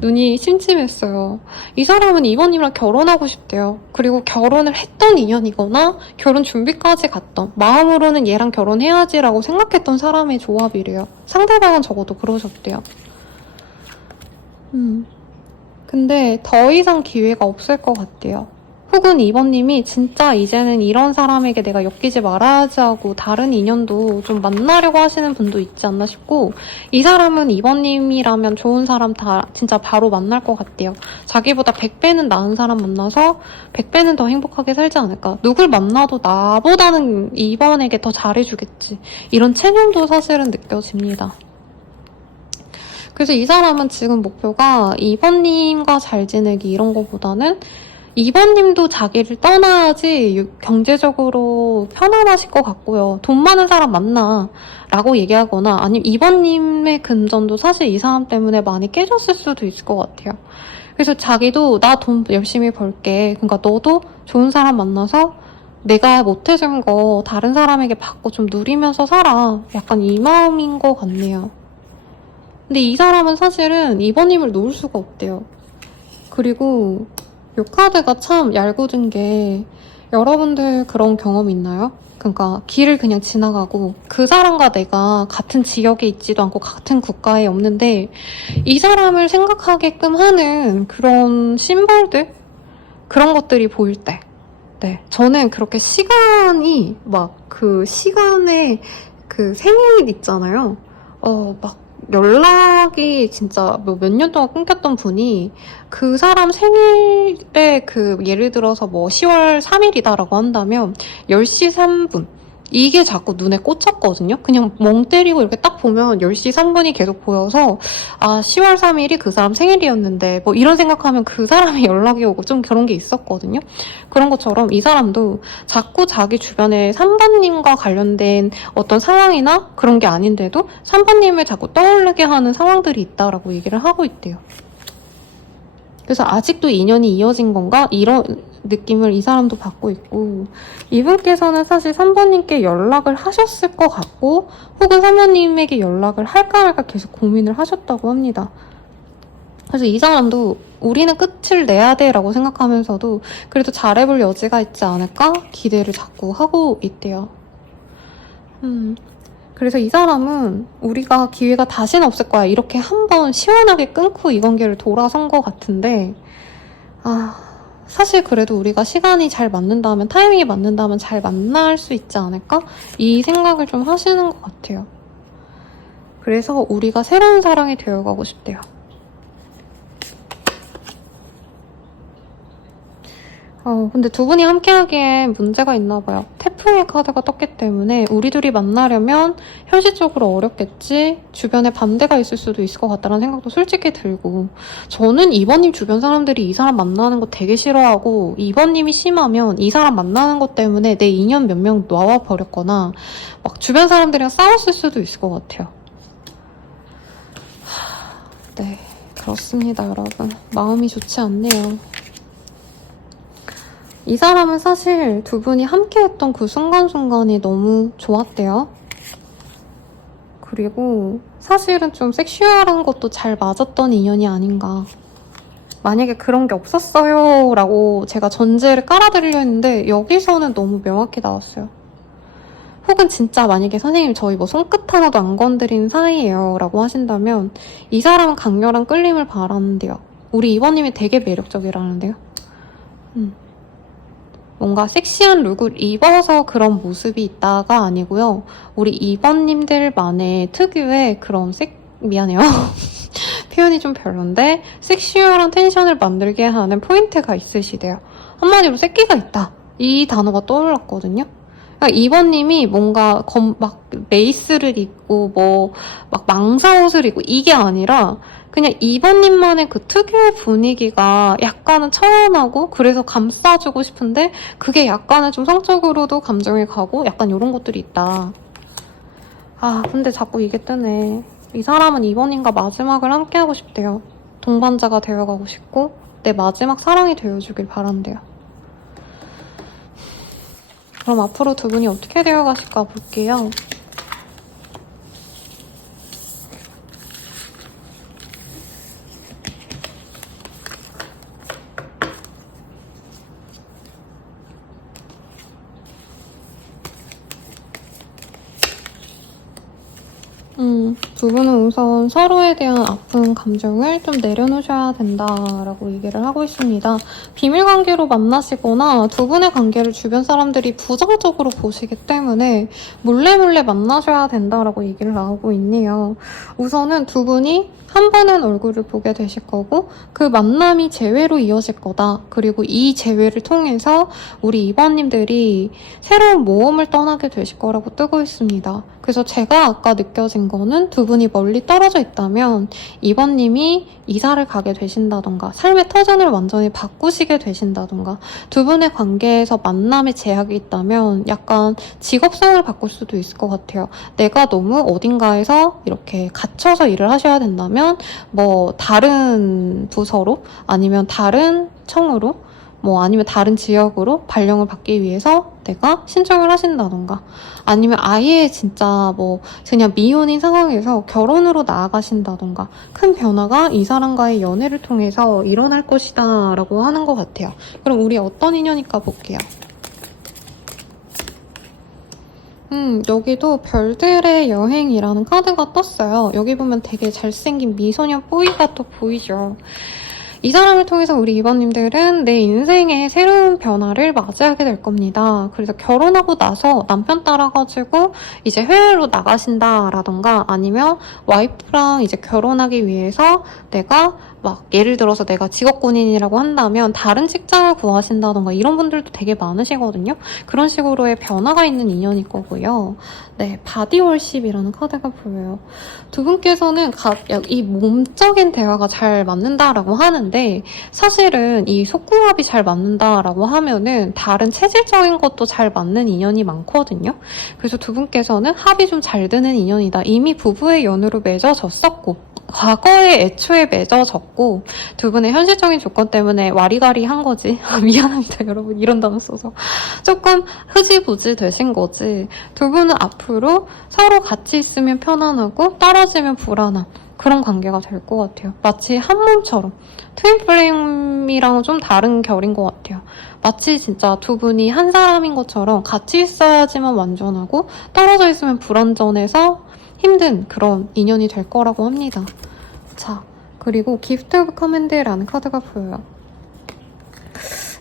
눈이 심심했어요. 이 사람은 이번님이랑 결혼하고 싶대요. 그리고 결혼을 했던 인연이거나 결혼 준비까지 갔던 마음으로는 얘랑 결혼해야지라고 생각했던 사람의 조합이래요. 상대방은 적어도 그러셨대요. 근데 더 이상 기회가 없을 것 같대요. 혹은 이번님이 진짜 이제는 이런 사람에게 내가 엮이지 말아야지 하고 다른 인연도 좀 만나려고 하시는 분도 있지 않나 싶고 이 사람은 이번님이라면 좋은 사람 다 진짜 바로 만날 것 같대요. 자기보다 100배는 나은 사람 만나서 100배는 더 행복하게 살지 않을까. 누굴 만나도 나보다는 이번에게 더 잘해주겠지. 이런 체념도 사실은 느껴집니다. 그래서 이 사람은 지금 목표가 이번님과 잘 지내기 이런 거보다는 이번님도 자기를 떠나야지 경제적으로 편안하실 것 같고요. 돈 많은 사람 만나 라고 얘기하거나 아니면 이번님의 금전도 사실 이 사람 때문에 많이 깨졌을 수도 있을 것 같아요. 그래서 자기도 나 돈 열심히 벌게. 그러니까 너도 좋은 사람 만나서 내가 못해준 거 다른 사람에게 받고 좀 누리면서 살아. 약간 이 마음인 것 같네요. 근데 이 사람은 사실은 이번님을 놓을 수가 없대요. 그리고 이 카드가 참 얄궂은 게 여러분들 그런 경험 있나요? 그러니까 길을 그냥 지나가고 그 사람과 내가 같은 지역에 있지도 않고 같은 국가에 없는데 이 사람을 생각하게끔 하는 그런 심벌들? 그런 것들이 보일 때 저는 그렇게 시간이 막 그 시간에 그 생일 있잖아요. 막 연락이 진짜 뭐 몇 년 동안 끊겼던 분이 그 사람 생일에 예를 들어서 뭐 10월 3일이다라고 한다면 10시 3분 이게 자꾸 눈에 꽂혔거든요. 그냥 멍 때리고 이렇게 딱 보면 10시 3분이 계속 보여서 10월 3일이 그 사람 생일이었는데 뭐 이런 생각하면 그 사람의 연락이 오고 좀 그런 게 있었거든요. 그런 것처럼 이 사람도 자꾸 자기 주변에 3번님과 관련된 어떤 상황이나 그런 게 아닌데도 3번님을 자꾸 떠올리게 하는 상황들이 있다라고 얘기를 하고 있대요. 그래서 아직도 인연이 이어진 건가? 이런 느낌을 이 사람도 받고 있고, 이분께서는 사실 3번님께 연락을 하셨을 것 같고, 혹은 3번님에게 연락을 할까 말까 계속 고민을 하셨다고 합니다. 그래서 이 사람도 우리는 끝을 내야 돼 라고 생각하면서도 그래도 잘해볼 여지가 있지 않을까? 기대를 자꾸 하고 있대요. 그래서 이 사람은 우리가 기회가 다시는 없을 거야. 이렇게 한번 시원하게 끊고 이 관계를 돌아선 것 같은데, 사실 그래도 우리가 시간이 잘 맞는다면, 타이밍이 맞는다면 잘 만날 수 있지 않을까? 이 생각을 좀 하시는 것 같아요. 그래서 우리가 새로운 사랑이 되어가고 싶대요. 근데 두 분이 함께하기엔 문제가 있나 봐요. 태풍의 카드가 떴기 때문에 우리 둘이 만나려면 현실적으로 어렵겠지, 주변에 반대가 있을 수도 있을 것 같다는 생각도 솔직히 들고, 저는 2번님 주변 사람들이 이 사람 만나는 거 되게 싫어하고 2번님이 심하면 이 사람 만나는 것 때문에 내 인연 몇 명 놔와 버렸거나 막 주변 사람들이랑 싸웠을 수도 있을 것 같아요. 네, 그렇습니다 여러분. 마음이 좋지 않네요. 이 사람은 사실 두 분이 함께했던 그 순간순간이 너무 좋았대요. 그리고 사실은 좀 섹슈얼한 것도 잘 맞았던 인연이 아닌가. 만약에 그런 게 없었어요 라고 제가 전제를 깔아드리려 했는데 여기서는 너무 명확히 나왔어요. 혹은 진짜 만약에 선생님 저희 뭐 손끝 하나도 안 건드린 사이예요 라고 하신다면 이 사람은 강렬한 끌림을 바라는데요. 우리 이번님이 되게 매력적이라는데요. 뭔가 섹시한 룩을 입어서 그런 모습이 있다가 아니고요. 우리 2번님들만의 특유의 그런 미안해요. 표현이 좀 별론데 섹슈얼한 텐션을 만들게 하는 포인트가 있으시대요. 한마디로 새끼가 있다. 이 단어가 떠올랐거든요. 그러니까 2번님이 뭔가 막 레이스를 입고 막 망사옷을 입고 이게 아니라 그냥 2번님만의 그 특유의 분위기가 약간은 청아하고 그래서 감싸주고 싶은데 그게 약간은 좀 성적으로도 감정이 가고 약간 이런 것들이 있다. 근데 자꾸 이게 뜨네. 이 사람은 2번님과 마지막을 함께하고 싶대요. 동반자가 되어가고 싶고 내 마지막 사랑이 되어주길 바란대요. 그럼 앞으로 두 분이 어떻게 되어가실까 볼게요. 두 분은 우선 서로에 대한 아픈 감정을 좀 내려놓으셔야 된다라고 얘기를 하고 있습니다. 비밀관계로 만나시거나 두 분의 관계를 주변 사람들이 부정적으로 보시기 때문에 몰래 만나셔야 된다라고 얘기를 하고 있네요. 우선은 두 분이 한 번은 얼굴을 보게 되실 거고 그 만남이 재회로 이어질 거다. 그리고 이 재회를 통해서 우리 2번님들이 새로운 모험을 떠나게 되실 거라고 뜨고 있습니다. 그래서 제가 아까 느껴진 거는 두 분이 멀리 떨어져 있다면 2번님이 이사를 가게 되신다던가 삶의 터전을 완전히 바꾸시게 되신다던가 두 분의 관계에서 만남의 제약이 있다면 약간 직업성을 바꿀 수도 있을 것 같아요. 내가 너무 어딘가에서 이렇게 갇혀서 일을 하셔야 된다면 뭐 다른 부서로 아니면 다른 청으로 아니면 다른 지역으로 발령을 받기 위해서 내가 신청을 하신다던가 아니면 아예 진짜 그냥 미혼인 상황에서 결혼으로 나아가신다던가 큰 변화가 이 사람과의 연애를 통해서 일어날 것이다 라고 하는 것 같아요. 그럼 우리 어떤 인연일까 볼게요. 여기도 별들의 여행이라는 카드가 떴어요. 여기 보면 되게 잘생긴 미소년 뽀이가 또 보이죠. 이 사람을 통해서 우리 2번님들은 내 인생의 새로운 변화를 맞이하게 될 겁니다. 그래서 결혼하고 나서 남편 따라가지고 이제 해외로 나가신다라던가 아니면 와이프랑 이제 결혼하기 위해서 내가 막 예를 들어서 내가 직업군인이라고 한다면 다른 직장을 구하신다던가 이런 분들도 되게 많으시거든요. 그런 식으로의 변화가 있는 인연일 거고요. 네, 바디월십이라는 카드가 보여요. 두 분께서는 이 몸적인 대화가 잘 맞는다라고 하는데 사실은 이 속궁합이 잘 맞는다라고 하면은 다른 체질적인 것도 잘 맞는 인연이 많거든요. 그래서 두 분께서는 합이 좀 잘 드는 인연이다. 이미 부부의 연으로 맺어졌었고 과거에 애초에 맺어졌고 두 분의 현실적인 조건 때문에 와리가리 한 거지. 미안합니다 여러분 이런 단어 써서. 조금 흐지부지 되신 거지. 두 분은 앞으로 서로 같이 있으면 편안하고 떨어지면 불안한 그런 관계가 될 것 같아요. 마치 한 몸처럼. 트윈플레임이랑은 좀 다른 결인 것 같아요. 마치 진짜 두 분이 한 사람인 것처럼 같이 있어야지만 완전하고 떨어져 있으면 불완전해서 힘든 그런 인연이 될 거라고 합니다. 자, 그리고 기프트 오브 커맨드라는 카드가 보여요.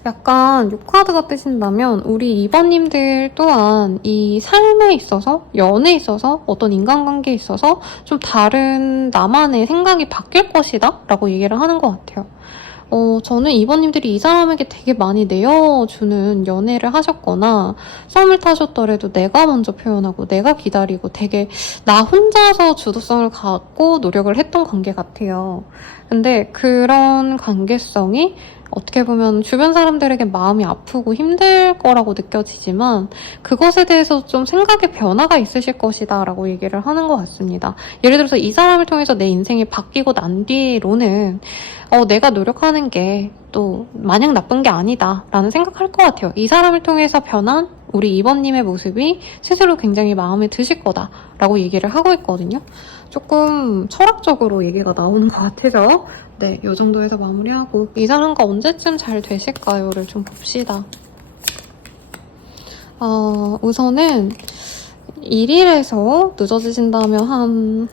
약간 이 카드가 뜨신다면 우리 2번님들 또한 이 삶에 있어서, 연애에 있어서, 어떤 인간관계에 있어서 좀 다른 나만의 생각이 바뀔 것이다 라고 얘기를 하는 것 같아요. 저는 2번님들이 이 사람에게 되게 많이 내어주는 연애를 하셨거나 썸을 타셨더라도 내가 먼저 표현하고 내가 기다리고 되게 나 혼자서 주도성을 갖고 노력을 했던 관계 같아요. 근데 그런 관계성이 어떻게 보면 주변 사람들에게 마음이 아프고 힘들 거라고 느껴지지만 그것에 대해서 좀 생각의 변화가 있으실 것이다 라고 얘기를 하는 것 같습니다. 예를 들어서 이 사람을 통해서 내 인생이 바뀌고 난 뒤로는 내가 노력하는 게 또 마냥 나쁜 게 아니다 라는 생각할 것 같아요. 이 사람을 통해서 변한 우리 2번님의 모습이 스스로 굉장히 마음에 드실 거다 라고 얘기를 하고 있거든요. 조금 철학적으로 얘기가 나오는 것 같아서 네, 이 정도에서 마무리하고 이 사람과 언제쯤 잘 되실까요를 좀 봅시다. 우선은 1일에서 늦어지신다면 한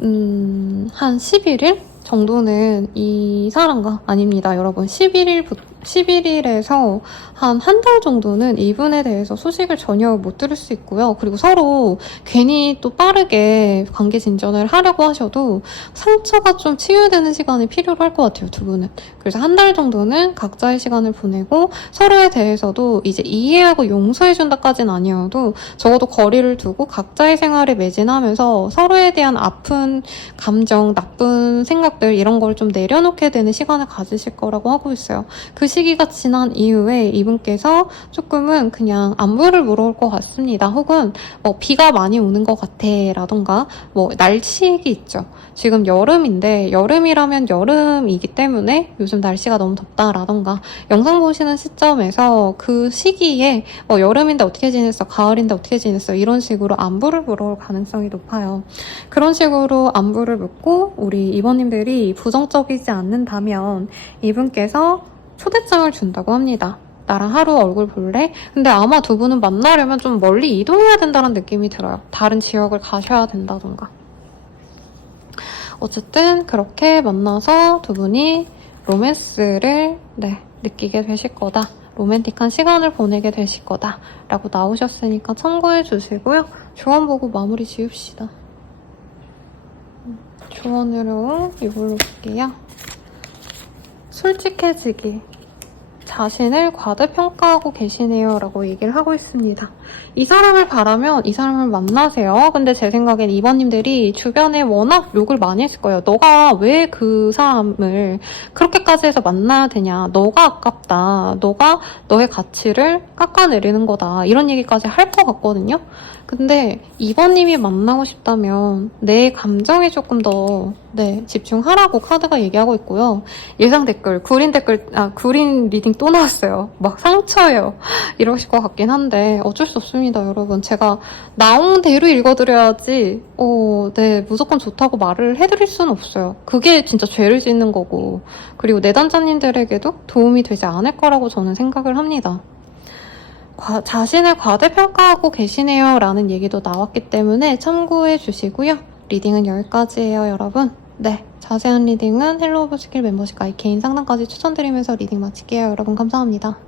11일 정도는 이 사람과 아닙니다, 여러분. 11일에서 한 달 정도는 이분에 대해서 소식을 전혀 못 들을 수 있고요. 그리고 서로 괜히 또 빠르게 관계 진전을 하려고 하셔도 상처가 좀 치유되는 시간이 필요할 것 같아요, 두 분은. 그래서 한 달 정도는 각자의 시간을 보내고 서로에 대해서도 이제 이해하고 용서해준다까지는 아니어도 적어도 거리를 두고 각자의 생활에 매진하면서 서로에 대한 아픈 감정, 나쁜 생각들 이런 걸 좀 내려놓게 되는 시간을 가지실 거라고 하고 있어요. 그 시기가 지난 이후에 이분께서 조금은 그냥 안부를 물어올 것 같습니다. 혹은 비가 많이 오는 것 같아 라던가 날씨기 있죠. 지금 여름인데 여름이라면 여름이기 때문에 요즘 날씨가 너무 덥다 라던가 영상 보시는 시점에서 그 시기에 여름인데 어떻게 지냈어? 가을인데 어떻게 지냈어? 이런 식으로 안부를 물어올 가능성이 높아요. 그런 식으로 안부를 묻고 우리 이번님들이 부정적이지 않는다면 이분께서 초대장을 준다고 합니다. 나랑 하루 얼굴 볼래? 근데 아마 두 분은 만나려면 좀 멀리 이동해야 된다는 느낌이 들어요. 다른 지역을 가셔야 된다던가. 어쨌든 그렇게 만나서 두 분이 로맨스를 느끼게 되실 거다. 로맨틱한 시간을 보내게 되실 거다. 라고 나오셨으니까 참고해 주시고요. 조언 보고 마무리 지읍시다. 조언으로 이걸로 볼게요. 솔직해지기. 자신을 과대평가하고 계시네요 라고 얘기를 하고 있습니다. 이 사람을 바라면 이 사람을 만나세요. 근데 제 생각엔 2번님들이 주변에 워낙 욕을 많이 했을 거예요. 너가 왜 그 사람을 그렇게까지 해서 만나야 되냐. 너가 아깝다. 너가 너의 가치를 깎아내리는 거다. 이런 얘기까지 할 것 같거든요. 근데 2번님이 만나고 싶다면 내 감정에 조금 더 집중하라고 카드가 얘기하고 있고요. 예상 댓글, 구린 리딩 또 나왔어요. 막 상처예요. 이러실 것 같긴 한데 어쩔 수 없습니다, 여러분. 제가 나온 대로 읽어드려야지 무조건 좋다고 말을 해드릴 수는 없어요. 그게 진짜 죄를 짓는 거고 그리고 내단자님들에게도 도움이 되지 않을 거라고 저는 생각을 합니다. 자신을 과대평가하고 계시네요 라는 얘기도 나왔기 때문에 참고해 주시고요. 리딩은 여기까지예요, 여러분. 네, 자세한 리딩은 헬로 오브 스킬 멤버십 가입 개인 상담까지 추천드리면서 리딩 마칠게요. 여러분 감사합니다.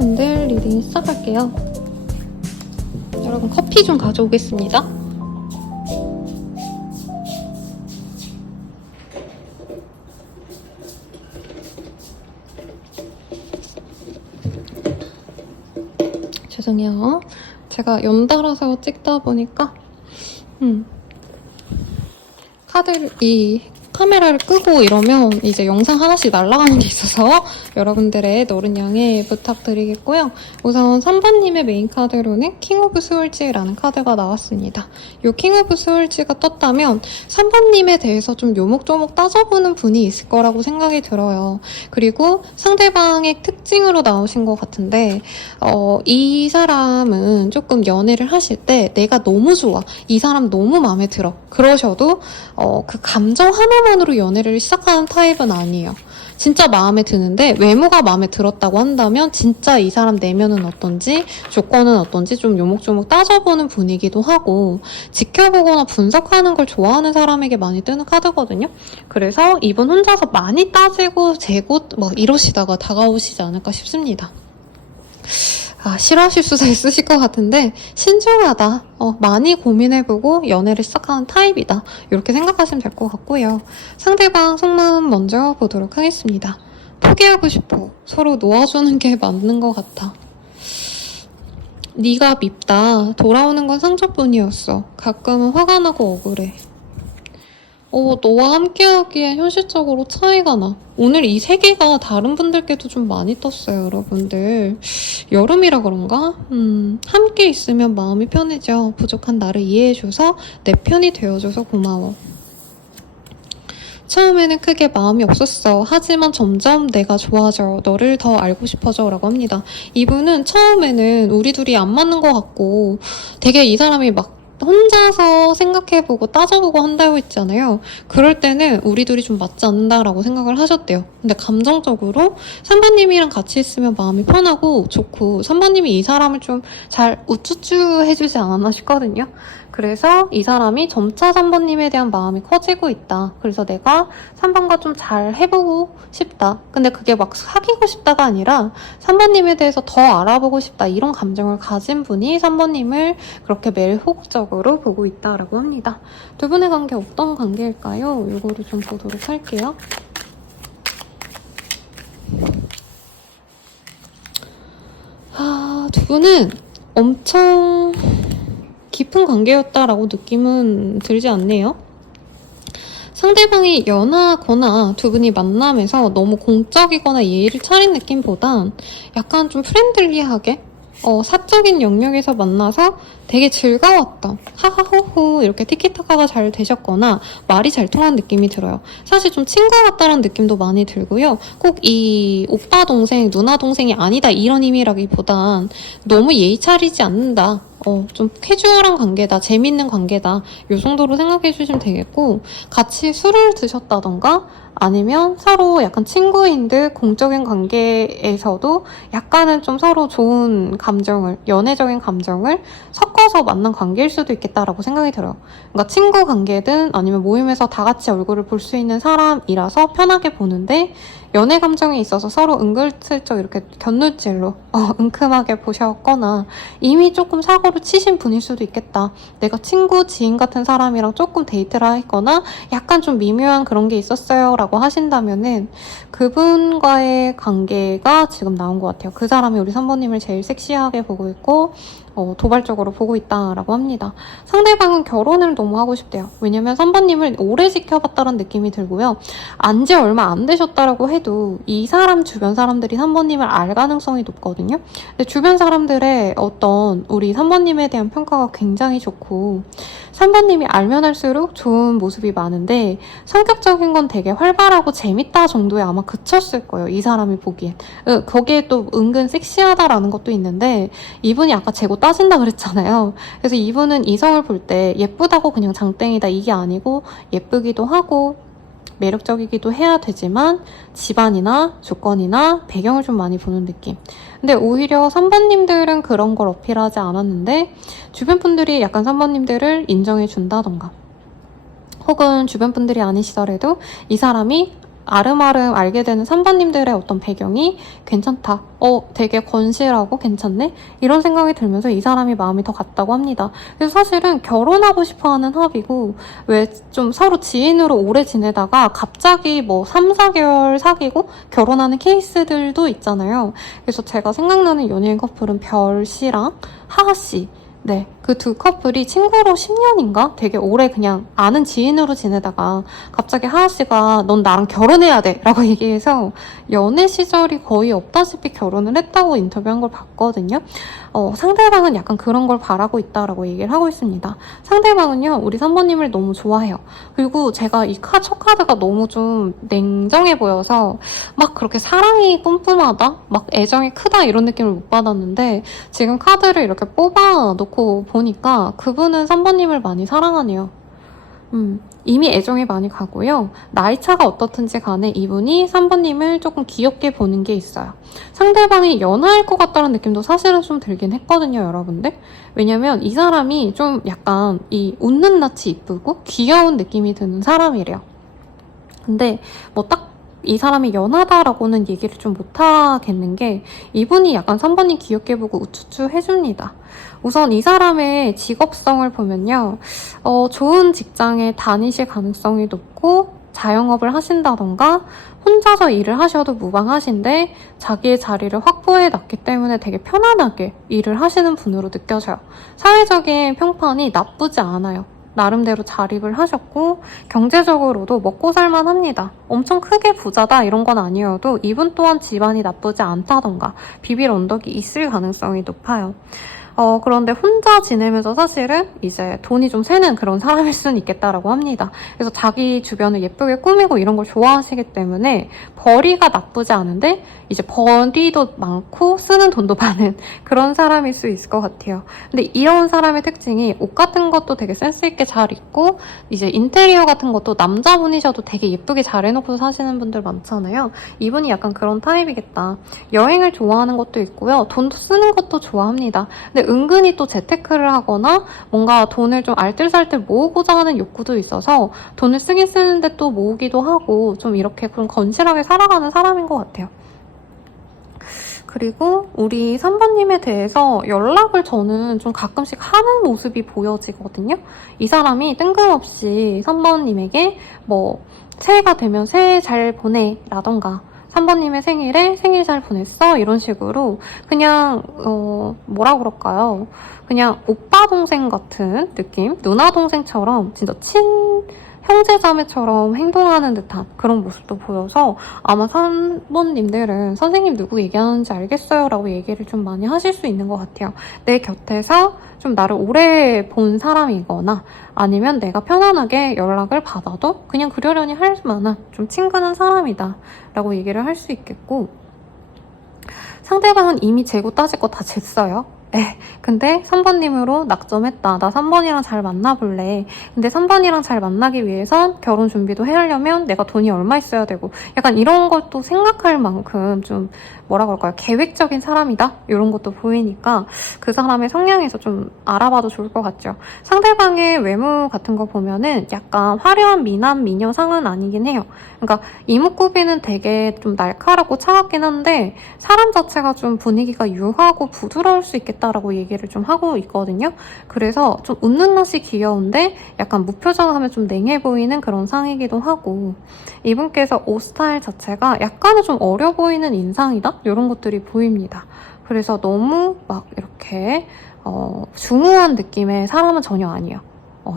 분들 리딩 시작할게요. 여러분 커피 좀 가져오겠습니다. 죄송해요. 제가 연달아서 찍다 보니까 이 카메라를 끄고 이러면 이제 영상 하나씩 날아가는 게 있어서 여러분들의 너른 양해 부탁드리겠고요. 우선 3번님의 메인 카드로는 킹 오브 스월즈라는 카드가 나왔습니다. 이 킹 오브 스월즈가 떴다면 3번님에 대해서 좀 요목조목 따져보는 분이 있을 거라고 생각이 들어요. 그리고 상대방의 특징으로 나오신 것 같은데 이 사람은 조금 연애를 하실 때 내가 너무 좋아, 이 사람 너무 마음에 들어, 그러셔도 그 감정 하나만으로 연애를 시작하는 타입은 아니에요. 진짜 마음에 드는데 외모가 마음에 들었다고 한다면 진짜 이 사람 내면은 어떤지, 조건은 어떤지 좀 요목조목 따져보는 분이기도 하고, 지켜보거나 분석하는 걸 좋아하는 사람에게 많이 뜨는 카드거든요. 그래서 이분 혼자서 많이 따지고 재고 막 이러시다가 다가오시지 않을까 싶습니다. 싫어하실 수도 있으실 것 같은데 신중하다, 많이 고민해보고 연애를 시작하는 타입이다, 이렇게 생각하시면 될 것 같고요. 상대방 속마음 먼저 보도록 하겠습니다. 포기하고 싶어. 서로 놓아주는 게 맞는 것 같아. 네가 밉다. 돌아오는 건 상처뿐이었어. 가끔은 화가 나고 억울해. 너와 함께하기엔 현실적으로 차이가 나. 오늘 이 세 개가 다른 분들께도 좀 많이 떴어요, 여러분들. 여름이라 그런가? 함께 있으면 마음이 편해져. 부족한 나를 이해해줘서 내 편이 되어줘서 고마워. 처음에는 크게 마음이 없었어. 하지만 점점 내가 좋아져. 너를 더 알고 싶어져. 라고 합니다. 이분은 처음에는 우리 둘이 안 맞는 것 같고 되게 이 사람이 막 혼자서 생각해보고 따져보고 한다고 했잖아요. 그럴 때는 우리 둘이 좀 맞지 않는다라고 생각을 하셨대요. 근데 감정적으로 3번님이랑 같이 있으면 마음이 편하고 좋고 3번님이 이 사람을 좀 잘 우쭈쭈 해주지 않았나 싶거든요. 그래서 이 사람이 점차 3번님에 대한 마음이 커지고 있다. 그래서 내가 3번과 좀 잘 해보고 싶다. 근데 그게 막 사귀고 싶다가 아니라 3번님에 대해서 더 알아보고 싶다. 이런 감정을 가진 분이 3번님을 그렇게 매일 호국적으로 보고 있다라고 합니다. 두 분의 관계 어떤 관계일까요? 이거를 좀 보도록 할게요. 두 분은 엄청 깊은 관계였다라고 느낌은 들지 않네요. 상대방이 연하거나 두 분이 만남에서 너무 공적이거나 예의를 차린 느낌보단 약간 좀 프렌들리하게 사적인 영역에서 만나서 되게 즐거웠던 하하호호 이렇게 티키타카가 잘 되셨거나 말이 잘 통한 느낌이 들어요. 사실 좀 친구 같다는 느낌도 많이 들고요. 꼭 이 오빠 동생, 누나 동생이 아니다 이런 의미라기보단 너무 예의 차리지 않는다. 좀 캐주얼한 관계다, 재밌는 관계다 이 정도로 생각해 주시면 되겠고 같이 술을 드셨다던가 아니면 서로 약간 친구인 듯 공적인 관계에서도 약간은 좀 서로 좋은 감정을, 연애적인 감정을 섞어서 만난 관계일 수도 있겠다라고 생각이 들어요. 그러니까 친구 관계든 아니면 모임에서 다 같이 얼굴을 볼 수 있는 사람이라서 편하게 보는데 연애 감정에 있어서 서로 은근슬쩍 이렇게 곁눈질로 은큼하게 보셨거나 이미 조금 사고를 치신 분일 수도 있겠다. 내가 친구, 지인 같은 사람이랑 조금 데이트를 했거나 약간 좀 미묘한 그런 게 있었어요 라고 하신다면은 그분과의 관계가 지금 나온 것 같아요. 그 사람이 우리 3번님을 제일 섹시하게 보고 있고 도발적으로 보고 있다라고 합니다. 상대방은 결혼을 너무 하고 싶대요. 왜냐면 3번님을 오래 지켜봤다는 느낌이 들고요. 안지 얼마 안 되셨다라고 해도 이 사람 주변 사람들이 3번님을 알 가능성이 높거든요. 근데 주변 사람들의 어떤 우리 3번님에 대한 평가가 굉장히 좋고 3번님이 알면 할수록 좋은 모습이 많은데 성격적인 건 되게 활발하고 재밌다 정도에 아마 그쳤을 거예요. 이 사람이 보기엔. 거기에 또 은근 섹시하다라는 것도 있는데 이분이 아까 재고 따진다 그랬잖아요. 그래서 이분은 이성을 볼 때 예쁘다고 그냥 장땡이다 이게 아니고 예쁘기도 하고 매력적이기도 해야 되지만 집안이나 조건이나 배경을 좀 많이 보는 느낌. 근데 오히려 3번님들은 그런 걸 어필하지 않았는데 주변 분들이 약간 3번님들을 인정해 준다던가 혹은 주변 분들이 아니시더라도 이 사람이 아름아름 알게 되는 3번님들의 어떤 배경이 괜찮다. 되게 건실하고 괜찮네? 이런 생각이 들면서 이 사람이 마음이 더 갔다고 합니다. 그래서 사실은 결혼하고 싶어하는 합이고 왜 좀 서로 지인으로 오래 지내다가 갑자기 뭐 3, 4개월 사귀고 결혼하는 케이스들도 있잖아요. 그래서 제가 생각나는 연예인 커플은 별씨랑 하하씨 네, 그 두 커플이 친구로 10년인가? 되게 오래 그냥 아는 지인으로 지내다가 갑자기 하하씨가 넌 나랑 결혼해야 돼 라고 얘기해서 연애 시절이 거의 없다시피 결혼을 했다고 인터뷰한 걸 봤거든요. 상대방은 약간 그런 걸 바라고 있다라고 얘기를 하고 있습니다. 상대방은요, 우리 3번님을 너무 좋아해요. 그리고 제가 이 첫 카드가 너무 좀 냉정해 보여서 막 그렇게 사랑이 뿜뿜하다? 막 애정이 크다 이런 느낌을 못 받았는데 지금 카드를 이렇게 뽑아 놓고 보니까 그분은 3번님을 많이 사랑하네요. 이미 애정이 많이 가고요. 나이 차가 어떻든지 간에 이분이 3번님을 조금 귀엽게 보는 게 있어요. 상대방이 연하일 것 같다는 느낌도 사실은 좀 들긴 했거든요, 여러분들. 왜냐면 이 사람이 좀 약간 이 웃는 낯이 이쁘고 귀여운 느낌이 드는 사람이래요. 근데 뭐 딱 이 사람이 연하다라고는 얘기를 좀 못하겠는 게 이분이 약간 3번님 귀엽게 보고 우쭈쭈 해줍니다. 우선 이 사람의 직업성을 보면요. 좋은 직장에 다니실 가능성이 높고 자영업을 하신다던가 혼자서 일을 하셔도 무방하신데 자기의 자리를 확보해 놨기 때문에 되게 편안하게 일을 하시는 분으로 느껴져요. 사회적인 평판이 나쁘지 않아요. 나름대로 자립을 하셨고 경제적으로도 먹고 살만 합니다. 엄청 크게 부자다 이런 건 아니어도 이분 또한 집안이 나쁘지 않다던가 비빌 언덕이 있을 가능성이 높아요. 그런데 혼자 지내면서 사실은 이제 돈이 좀 새는 그런 사람일 수는 있겠다라고 합니다. 그래서 자기 주변을 예쁘게 꾸미고 이런 걸 좋아하시기 때문에 벌이가 나쁘지 않은데 이제 벌이도 많고 쓰는 돈도 많은 그런 사람일 수 있을 것 같아요. 근데 이런 사람의 특징이 옷 같은 것도 되게 센스 있게 잘 입고 이제 인테리어 같은 것도 남자분이셔도 되게 예쁘게 잘 해놓고 사시는 분들 많잖아요. 이분이 약간 그런 타입이겠다. 여행을 좋아하는 것도 있고요. 돈도 쓰는 것도 좋아합니다. 근데 은근히 또 재테크를 하거나 뭔가 돈을 좀 알뜰살뜰 모으고자 하는 욕구도 있어서 돈을 쓰긴 쓰는데 또 모으기도 하고 좀 이렇게 좀 건실하게 살아가는 사람인 것 같아요. 그리고 우리 3번님에 대해서 연락을 저는 좀 가끔씩 하는 모습이 보여지거든요. 이 사람이 뜬금없이 3번님에게 뭐 새해가 되면 새해 잘 보내 라던가 3번님의 생일에 생일 잘 보냈어? 이런 식으로 그냥 뭐라 그럴까요? 그냥 오빠 동생 같은 느낌? 누나 동생처럼 진짜 형제자매처럼 행동하는 듯한 그런 모습도 보여서 아마 3번님들은 선생님 누구 얘기하는지 알겠어요 라고 얘기를 좀 많이 하실 수 있는 것 같아요. 내 곁에서 좀 나를 오래 본 사람이거나 아니면 내가 편안하게 연락을 받아도 그냥 그러려니 할 만한 좀 친근한 사람이다 라고 얘기를 할 수 있겠고, 상대방은 이미 재고 따질 거 다 쟀어요. 근데 3번님으로 낙점했다. 나 3번이랑 잘 만나볼래. 근데 3번이랑 잘 만나기 위해선 결혼 준비도 해야 하려면 내가 돈이 얼마 있어야 되고 약간 이런 것도 생각할 만큼 좀 뭐라 그럴까요? 계획적인 사람이다? 이런 것도 보이니까 그 사람의 성향에서 좀 알아봐도 좋을 것 같죠. 상대방의 외모 같은 거 보면은 약간 화려한 미남, 미녀상은 아니긴 해요. 그러니까 이목구비는 되게 좀 날카롭고 차갑긴 한데 사람 자체가 좀 분위기가 유하고 부드러울 수 있겠다라고 얘기를 좀 하고 있거든요. 그래서 좀 웃는 맛이 귀여운데 약간 무표정하면 좀 냉해 보이는 그런 상이기도 하고, 이분께서 옷 스타일 자체가 약간은 좀 어려 보이는 인상이다? 이런 것들이 보입니다. 그래서 너무 막 이렇게 중후한 느낌의 사람은 전혀 아니에요.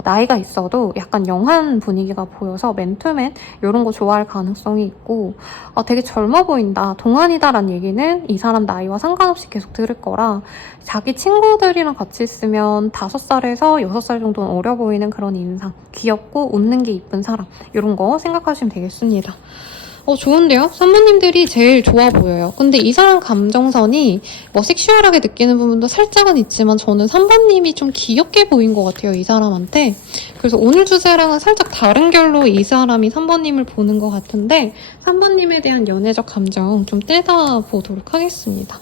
나이가 있어도 약간 영한 분위기가 보여서 맨투맨 이런 거 좋아할 가능성이 있고, 되게 젊어 보인다, 동안이다라는 얘기는 이 사람 나이와 상관없이 계속 들을 거라 자기 친구들이랑 같이 있으면 5살에서 6살 정도는 어려 보이는 그런 인상, 귀엽고 웃는 게 이쁜 사람 이런 거 생각하시면 되겠습니다. 좋은데요? 3번님들이 제일 좋아 보여요. 근데 이 사람 감정선이 뭐 섹슈얼하게 느끼는 부분도 살짝은 있지만 저는 3번님이 좀 귀엽게 보인 것 같아요, 이 사람한테. 그래서 오늘 주제랑은 살짝 다른 결로 이 사람이 3번님을 보는 것 같은데 3번님에 대한 연애적 감정 좀 떼다보도록 하겠습니다.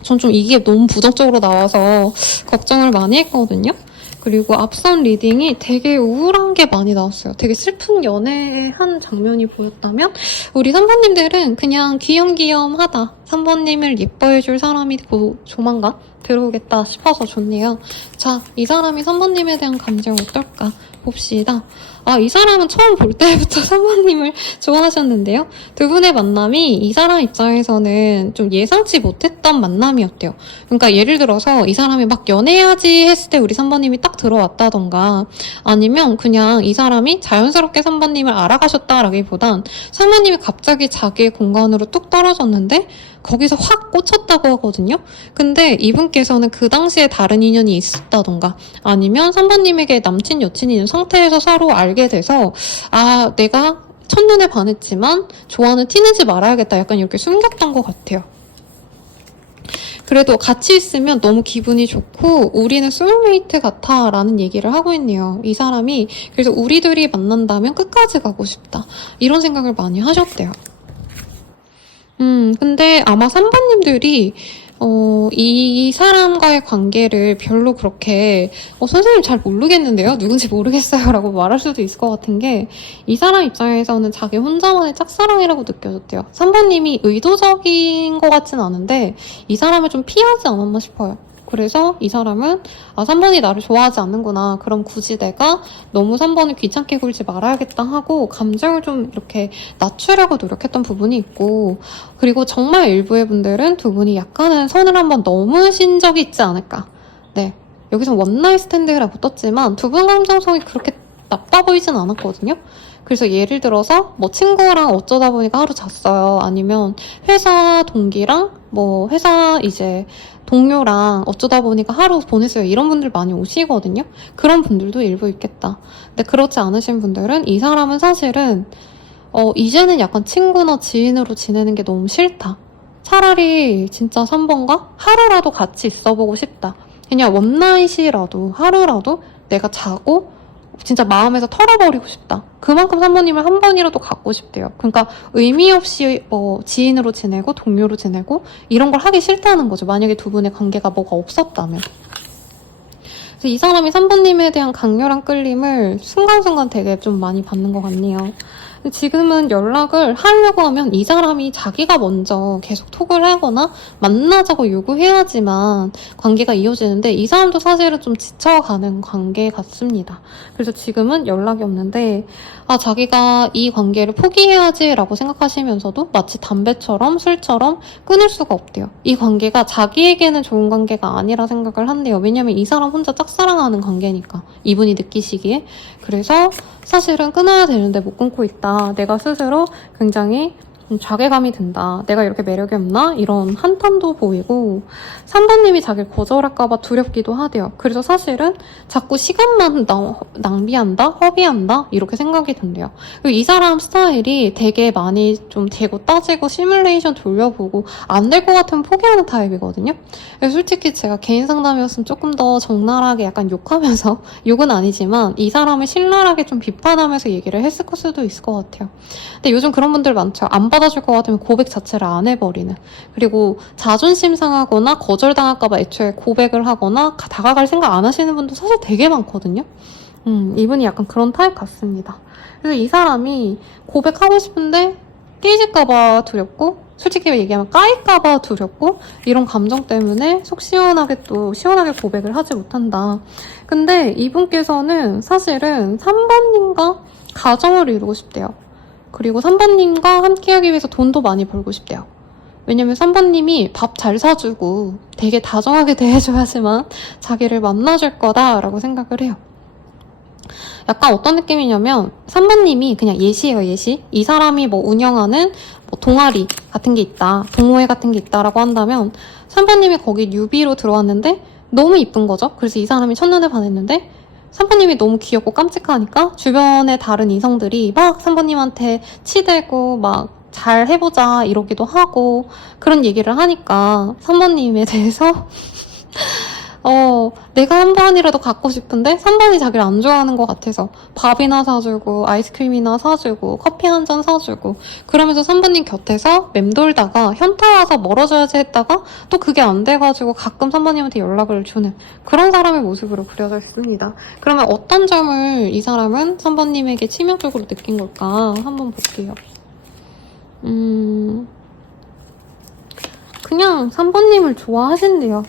전 좀 이게 너무 부정적으로 나와서 걱정을 많이 했거든요. 그리고 앞선 리딩이 되게 우울한 게 많이 나왔어요. 되게 슬픈 연애의 한 장면이 보였다면 우리 3번님들은 그냥 귀염귀염하다. 3번님을 예뻐해줄 사람이 조만간 들어오겠다 싶어서 좋네요. 자, 이 사람이 3번님에 대한 감정 어떨까 봅시다. 이 사람은 처음 볼 때부터 3번님을 좋아하셨는데요. 두 분의 만남이 이 사람 입장에서는 좀 예상치 못했던 만남이었대요. 그러니까 예를 들어서 이 사람이 막 연애해야지 했을 때 우리 3번님이 딱 들어왔다던가, 아니면 그냥 이 사람이 자연스럽게 3번님을 알아가셨다라기보단 3번님이 갑자기 자기의 공간으로 뚝 떨어졌는데 거기서 확 꽂혔다고 하거든요. 근데 이분께서는 그 당시에 다른 인연이 있었다던가 아니면 3번님에게 남친 여친이 있는 상태에서 서로 알게 돼서 내가 첫눈에 반했지만 좋아하는 티내지 말아야겠다, 약간 이렇게 숨겼던 것 같아요. 그래도 같이 있으면 너무 기분이 좋고 우리는 소울메이트 같아 라는 얘기를 하고 있네요. 이 사람이 그래서 우리 둘이 만난다면 끝까지 가고 싶다, 이런 생각을 많이 하셨대요. 근데 아마 3번님들이 이 사람과의 관계를 별로 그렇게 선생님 잘 모르겠는데요? 누군지 모르겠어요 라고 말할 수도 있을 것 같은 게, 이 사람 입장에서는 자기 혼자만의 짝사랑이라고 느껴졌대요. 3번님이 의도적인 것 같진 않은데 이 사람을 좀 피하지 않았나 싶어요. 그래서 이 사람은 3번이 나를 좋아하지 않는구나, 그럼 굳이 내가 너무 3번을 귀찮게 굴지 말아야겠다 하고 감정을 좀 이렇게 낮추려고 노력했던 부분이 있고, 그리고 정말 일부의 분들은 두 분이 약간은 선을 한번 넘으신 적이 있지 않을까. 네, 여기서 원나잇 스탠드라고 떴지만 두 분 감정성이 그렇게 나빠 보이진 않았거든요. 그래서 예를 들어서 뭐 친구랑 어쩌다 보니까 하루 잤어요. 아니면 회사 동기랑 뭐 회사 이제 동료랑 어쩌다 보니까 하루 보냈어요. 이런 분들 많이 오시거든요. 그런 분들도 일부 있겠다. 근데 그렇지 않으신 분들은 이 사람은 사실은 이제는 약간 친구나 지인으로 지내는 게 너무 싫다. 차라리 진짜 3번과 하루라도 같이 있어보고 싶다. 그냥 원나잇이라도 하루라도 내가 자고 진짜 마음에서 털어버리고 싶다. 그만큼 3번님을 한 번이라도 갖고 싶대요. 그러니까 의미 없이 지인으로 지내고 동료로 지내고 이런 걸 하기 싫다는 거죠. 만약에 두 분의 관계가 뭐가 없었다면. 그래서 이 사람이 3번님에 대한 강렬한 끌림을 순간순간 되게 좀 많이 받는 것 같네요. 지금은 연락을 하려고 하면 이 사람이 자기가 먼저 계속 톡을 하거나 만나자고 요구해야지만 관계가 이어지는데 이 사람도 사실은 좀 지쳐가는 관계 같습니다. 그래서 지금은 연락이 없는데 자기가 이 관계를 포기해야지라고 생각하시면서도 마치 담배처럼 술처럼 끊을 수가 없대요. 이 관계가 자기에게는 좋은 관계가 아니라 생각을 한대요. 왜냐면 이 사람 혼자 짝사랑하는 관계니까 이분이 느끼시기에. 그래서 사실은 끊어야 되는데 못 끊고 있다. 내가 스스로 굉장히 자괴감이 든다. 내가 이렇게 매력이 없나? 이런 한탄도 보이고 3번님이 자기를 거절할까봐 두렵기도 하대요. 그래서 사실은 자꾸 시간만 낭비한다? 허비한다? 이렇게 생각이 든대요. 그리고 이 사람 스타일이 되게 많이 좀 재고 따지고 시뮬레이션 돌려보고 안 될 것 같으면 포기하는 타입이거든요. 그래서 솔직히 제가 개인 상담이었으면 조금 더 적나라하게 약간 욕하면서 욕은 아니지만 이 사람을 신랄하게 좀 비판하면서 얘기를 했을 수도 있을 것 같아요. 근데 요즘 그런 분들 많죠. 안 받아줄 것 같으면 고백 자체를 안 해버리는. 그리고 자존심 상하거나 거절당할까봐 애초에 고백을 하거나 다가갈 생각 안 하시는 분도 사실 되게 많거든요. 이분이 약간 그런 타입 같습니다. 그래서 이 사람이 고백하고 싶은데 깨질까봐 두렵고 솔직히 얘기하면 까일까봐 두렵고 이런 감정 때문에 속 시원하게 또 시원하게 고백을 하지 못한다. 근데 이분께서는 사실은 3번님과 가정을 이루고 싶대요. 그리고 3번님과 함께하기 위해서 돈도 많이 벌고 싶대요. 왜냐면 3번님이 밥 잘 사주고 되게 다정하게 대해줘야지만 자기를 만나줄 거다라고 생각을 해요. 약간 어떤 느낌이냐면 3번님이 그냥 예시예요, 예시. 이 사람이 뭐 운영하는 뭐 동아리 같은 게 있다, 동호회 같은 게 있다라고 한다면 3번님이 거기 뉴비로 들어왔는데 너무 이쁜 거죠. 그래서 이 사람이 첫눈에 반했는데 3번님이 너무 귀엽고 깜찍하니까 주변의 다른 이성들이 막 3번님한테 치대고 막 잘 해보자 이러기도 하고 그런 얘기를 하니까 3번님에 대해서 내가 한 번이라도 갖고 싶은데 3번이 자기를 안 좋아하는 것 같아서 밥이나 사주고 아이스크림이나 사주고 커피 한 잔 사주고 그러면서 3번님 곁에서 맴돌다가 현타 와서 멀어져야지 했다가 또 그게 안 돼가지고 가끔 3번님한테 연락을 주는 그런 사람의 모습으로 그려져 있습니다. 그러면 어떤 점을 이 사람은 3번님에게 치명적으로 느낀 걸까 한번 볼게요. 그냥 3번님을 좋아하신대요.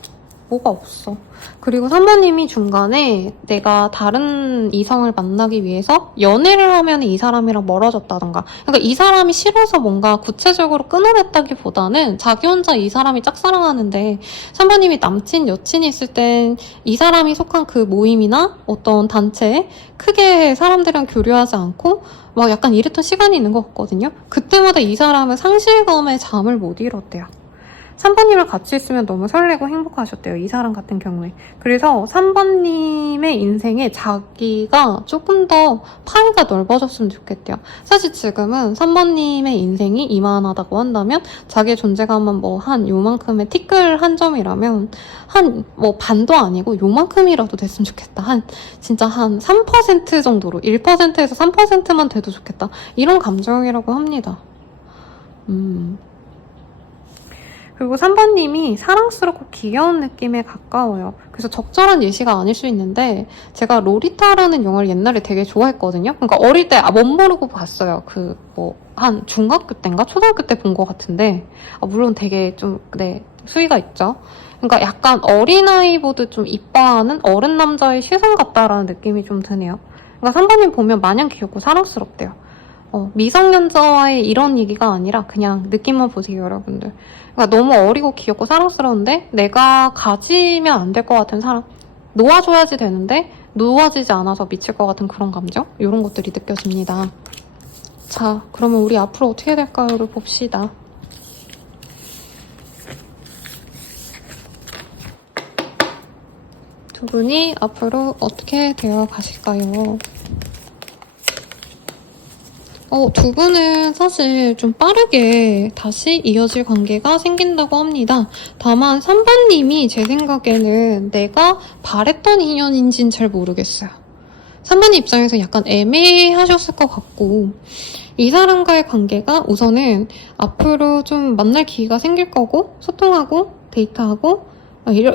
뭐가 없어. 그리고 3번님이 중간에 내가 다른 이성을 만나기 위해서 연애를 하면 이 사람이랑 멀어졌다던가 그러니까 이 사람이 싫어서 뭔가 구체적으로 끊어냈다기보다는 자기 혼자 이 사람이 짝사랑하는데 3번님이 남친, 여친이 있을 땐 이 사람이 속한 그 모임이나 어떤 단체에 크게 사람들이랑 교류하지 않고 막 약간 이랬던 시간이 있는 것 같거든요. 그때마다 이 사람은 상실감에 잠을 못 이뤘대요. 3번님을 같이 있으면 너무 설레고 행복하셨대요. 이 사람 같은 경우에. 그래서 3번님의 인생에 자기가 조금 더 파이가 넓어졌으면 좋겠대요. 사실 지금은 3번님의 인생이 이만하다고 한다면 자기의 존재감은 뭐 한 요만큼의 티끌 한 점이라면 한 뭐 반도 아니고 요만큼이라도 됐으면 좋겠다. 진짜 한 3% 정도로 1%에서 3%만 돼도 좋겠다. 이런 감정이라고 합니다. 그리고 3번님이 사랑스럽고 귀여운 느낌에 가까워요. 그래서 적절한 예시가 아닐 수 있는데 제가 로리타라는 영화를 옛날에 되게 좋아했거든요. 그러니까 어릴 때 멋 모르고 봤어요. 한 중학교 때인가 초등학교 때 본 것 같은데 물론 되게 좀 수위가 있죠. 그러니까 약간 어린아이보다 좀 이뻐하는 어른 남자의 시선 같다라는 느낌이 좀 드네요. 그러니까 3번님 보면 마냥 귀엽고 사랑스럽대요. 미성년자와의 이런 얘기가 아니라 그냥 느낌만 보세요, 여러분들. 그러니까 너무 어리고 귀엽고 사랑스러운데 내가 가지면 안 될 것 같은 사람. 놓아줘야지 되는데 놓아지지 않아서 미칠 것 같은 그런 감정? 이런 것들이 느껴집니다. 자, 그러면 우리 앞으로 어떻게 될까요를 봅시다. 두 분이 앞으로 어떻게 되어 가실까요? 두 분은 사실 좀 빠르게 다시 이어질 관계가 생긴다고 합니다. 다만 3번님이 제 생각에는 내가 바랬던 인연인지는 잘 모르겠어요. 3번님 입장에서 약간 애매하셨을 것 같고, 이 사람과의 관계가 우선은 앞으로 좀 만날 기회가 생길 거고, 소통하고 데이트하고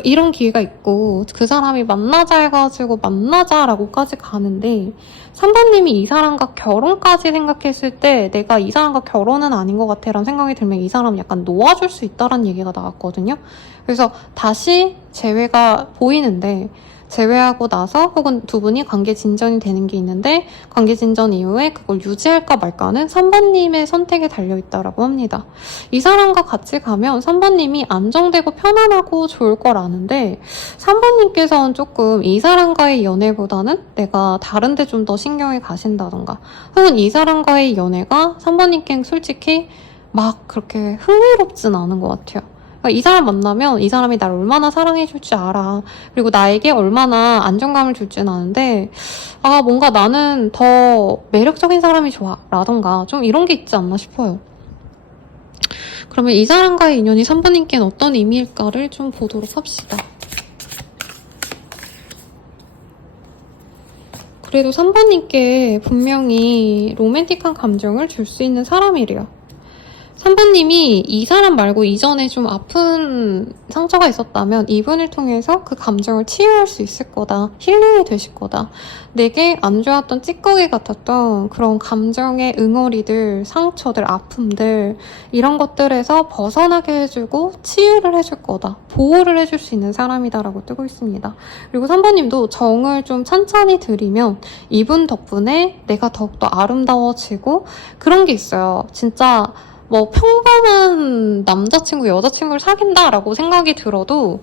이런 기회가 있고, 그 사람이 만나자 해가지고 만나자라고까지 가는데, 3번님이 이 사람과 결혼까지 생각했을 때 내가 이 사람과 결혼은 아닌 것 같아 라는 생각이 들면 이 사람 약간 놓아줄 수 있다라는 얘기가 나왔거든요. 그래서 다시 재회가 보이는데, 재회하고 나서 혹은 두 분이 관계 진전이 되는 게 있는데, 관계 진전 이후에 그걸 유지할까 말까는 3번님의 선택에 달려있다라고 합니다. 이 사람과 같이 가면 3번님이 안정되고 편안하고 좋을 걸 아는데, 3번님께서는 조금 이 사람과의 연애보다는 내가 다른 데 좀 더 신경이 가신다던가, 혹은 이 사람과의 연애가 3번님께 솔직히 막 그렇게 흥미롭진 않은 것 같아요. 이 사람 만나면 이 사람이 나를 얼마나 사랑해줄 줄 알아. 그리고 나에게 얼마나 안정감을 줄 줄 아는데, 뭔가 나는 더 매력적인 사람이 좋아. 라던가, 좀 이런 게 있지 않나 싶어요. 그러면 이 사람과의 인연이 3번님께는 어떤 의미일까를 좀 보도록 합시다. 그래도 3번님께 분명히 로맨틱한 감정을 줄 수 있는 사람이래요. 3번님이 이 사람 말고 이전에 좀 아픈 상처가 있었다면 이분을 통해서 그 감정을 치유할 수 있을 거다. 힐링이 되실 거다. 내게 안 좋았던 찌꺼기 같았던 그런 감정의 응어리들, 상처들, 아픔들, 이런 것들에서 벗어나게 해주고 치유를 해줄 거다. 보호를 해줄 수 있는 사람이다라고 뜨고 있습니다. 그리고 3번님도 정을 좀 찬찬히 들이면 이분 덕분에 내가 더욱더 아름다워지고, 그런 게 있어요. 진짜 뭐 평범한 남자친구, 여자친구를 사귄다라고 생각이 들어도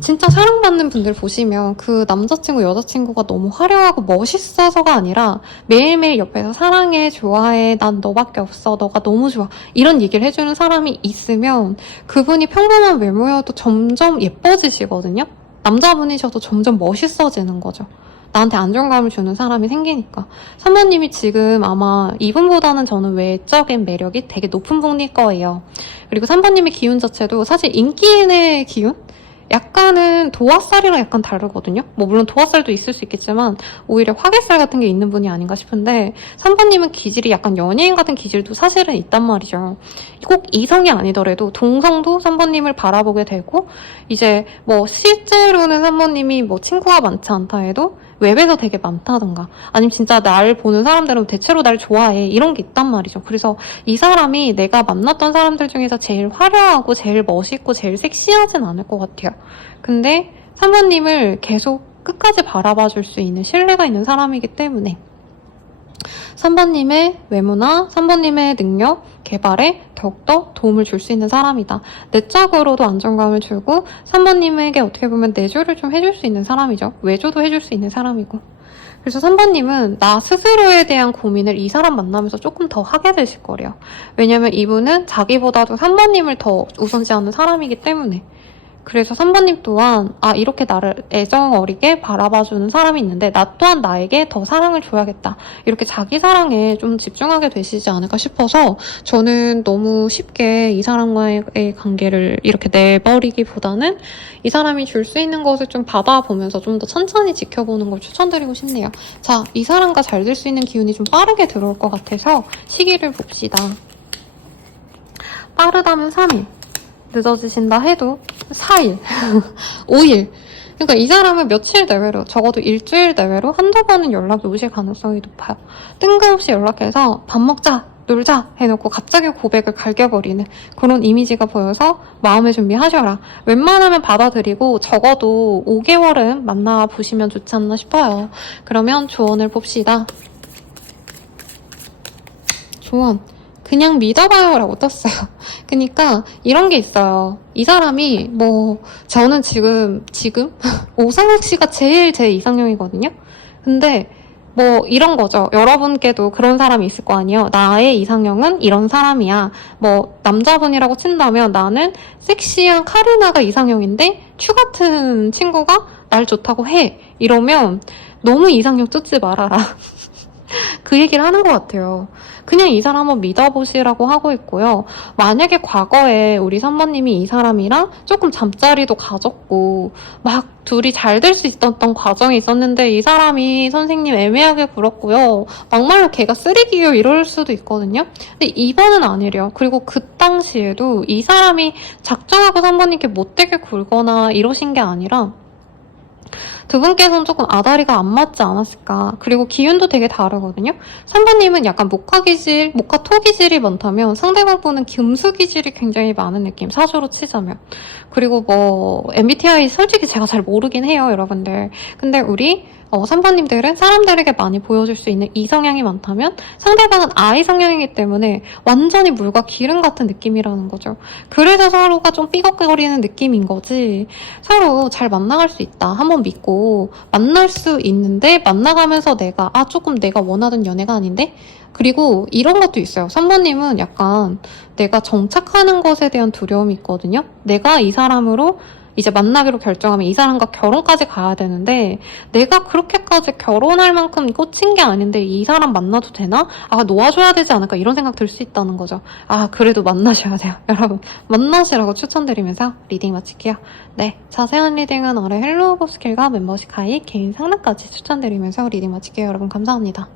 진짜 사랑받는 분들 보시면 그 남자친구, 여자친구가 너무 화려하고 멋있어서가 아니라 매일매일 옆에서 사랑해, 좋아해, 난 너밖에 없어, 너가 너무 좋아, 이런 얘기를 해주는 사람이 있으면 그분이 평범한 외모여도 점점 예뻐지시거든요. 남자분이셔도 점점 멋있어지는 거죠. 나한테 안정감을 주는 사람이 생기니까. 3번님이 지금 아마 이분보다는 저는 외적인 매력이 되게 높은 분일 거예요. 그리고 3번님의 기운 자체도 사실 인기인의 기운? 약간은 도화살이랑 약간 다르거든요. 뭐 물론 도화살도 있을 수 있겠지만 오히려 화개살 같은 게 있는 분이 아닌가 싶은데, 3번님은 기질이 약간 연예인 같은 기질도 사실은 있단 말이죠. 꼭 이성이 아니더라도 동성도 3번님을 바라보게 되고, 이제 뭐 실제로는 3번님이 뭐 친구가 많지 않다 해도 웹에서 되게 많다던가, 아니면 진짜 날 보는 사람들은 대체로 날 좋아해, 이런 게 있단 말이죠. 그래서 이 사람이 내가 만났던 사람들 중에서 제일 화려하고 제일 멋있고 제일 섹시하진 않을 것 같아요. 근데 3번님을 계속 끝까지 바라봐 줄 수 있는 신뢰가 있는 사람이기 때문에 3번님의 외모나 3번님의 능력, 개발에 더욱더 도움을 줄 수 있는 사람이다. 내적으로도 안정감을 주고 3번님에게 어떻게 보면 내조를 좀 해줄 수 있는 사람이죠. 외조도 해줄 수 있는 사람이고. 그래서 3번님은 나 스스로에 대한 고민을 이 사람 만나면서 조금 더 하게 되실 거래요. 왜냐면 이분은 자기보다도 3번님을 더 우선시하는 사람이기 때문에. 그래서 3번님 또한 이렇게 나를 애정 어리게 바라봐주는 사람이 있는데 나 또한 나에게 더 사랑을 줘야겠다, 이렇게 자기 사랑에 좀 집중하게 되시지 않을까 싶어서, 저는 너무 쉽게 이 사람과의 관계를 이렇게 내버리기보다는 이 사람이 줄 수 있는 것을 좀 받아보면서 좀 더 천천히 지켜보는 걸 추천드리고 싶네요. 자, 이 사람과 잘 될 수 있는 기운이 좀 빠르게 들어올 것 같아서 시기를 봅시다. 빠르다면 3일, 늦어지신다 해도 4일, 5일. 그러니까 이 사람은 며칠 내외로, 적어도 일주일 내외로 한두 번은 연락이 오실 가능성이 높아요. 뜬금없이 연락해서 밥 먹자, 놀자 해놓고 갑자기 고백을 갈겨버리는 그런 이미지가 보여서 마음의 준비하셔라. 웬만하면 받아들이고 적어도 5개월은 만나보시면 좋지 않나 싶어요. 그러면 조언을 봅시다. 조언. 그냥 믿어봐요 라고 떴어요. 그러니까 이런 게 있어요. 이 사람이 저는 지금 오상욱 씨가 제일 제 이상형이거든요. 근데 뭐 이런 거죠. 여러분께도 그런 사람이 있을 거 아니에요. 나의 이상형은 이런 사람이야. 뭐 남자분이라고 친다면 나는 섹시한 카리나가 이상형인데 츄 같은 친구가 날 좋다고 해. 이러면 너무 이상형 쫓지 말아라. 그 얘기를 하는 것 같아요. 그냥 이 사람 한번 믿어보시라고 하고 있고요. 만약에 과거에 우리 선배님이 이 사람이랑 조금 잠자리도 가졌고 막 둘이 잘 될 수 있었던 과정이 있었는데 이 사람이 선생님 애매하게 굴었고요. 막말로 걔가 쓰레기요 이럴 수도 있거든요. 근데 이번은 아니래요. 그리고 그 당시에도 이 사람이 작정하고 선배님께 못되게 굴거나 이러신 게 아니라 두 분께서는 조금 아다리가 안 맞지 않았을까. 그리고 기운도 되게 다르거든요. 3번님은 약간 목화 기질, 목화 토 기질이 많다면 상대방 분은 금수 기질이 굉장히 많은 느낌. 사주로 치자면. 그리고 뭐 MBTI 솔직히 제가 잘 모르긴 해요, 여러분들. 근데 우리 3번님들은 사람들에게 많이 보여줄 수 있는 이 성향이 많다면 상대방은 I 성향이기 때문에 완전히 물과 기름 같은 느낌이라는 거죠. 그래서 서로가 좀 삐걱거리는 느낌인 거지. 서로 잘 만나갈 수 있다. 한번 믿고 만날 수 있는데 만나가면서 내가 조금 내가 원하던 연애가 아닌데? 그리고 이런 것도 있어요. 선배님은 약간 내가 정착하는 것에 대한 두려움이 있거든요. 내가 이 사람으로 이제 만나기로 결정하면 이 사람과 결혼까지 가야 되는데 내가 그렇게까지 결혼할 만큼 꽂힌 게 아닌데 이 사람 만나도 되나? 놓아줘야 되지 않을까? 이런 생각 들 수 있다는 거죠. 그래도 만나셔야 돼요. 여러분 만나시라고 추천드리면서 리딩 마칠게요. 네, 자세한 리딩은 아래 헬로우 스킬과 멤버십 가입, 개인 상담까지 추천드리면서 리딩 마칠게요. 여러분 감사합니다.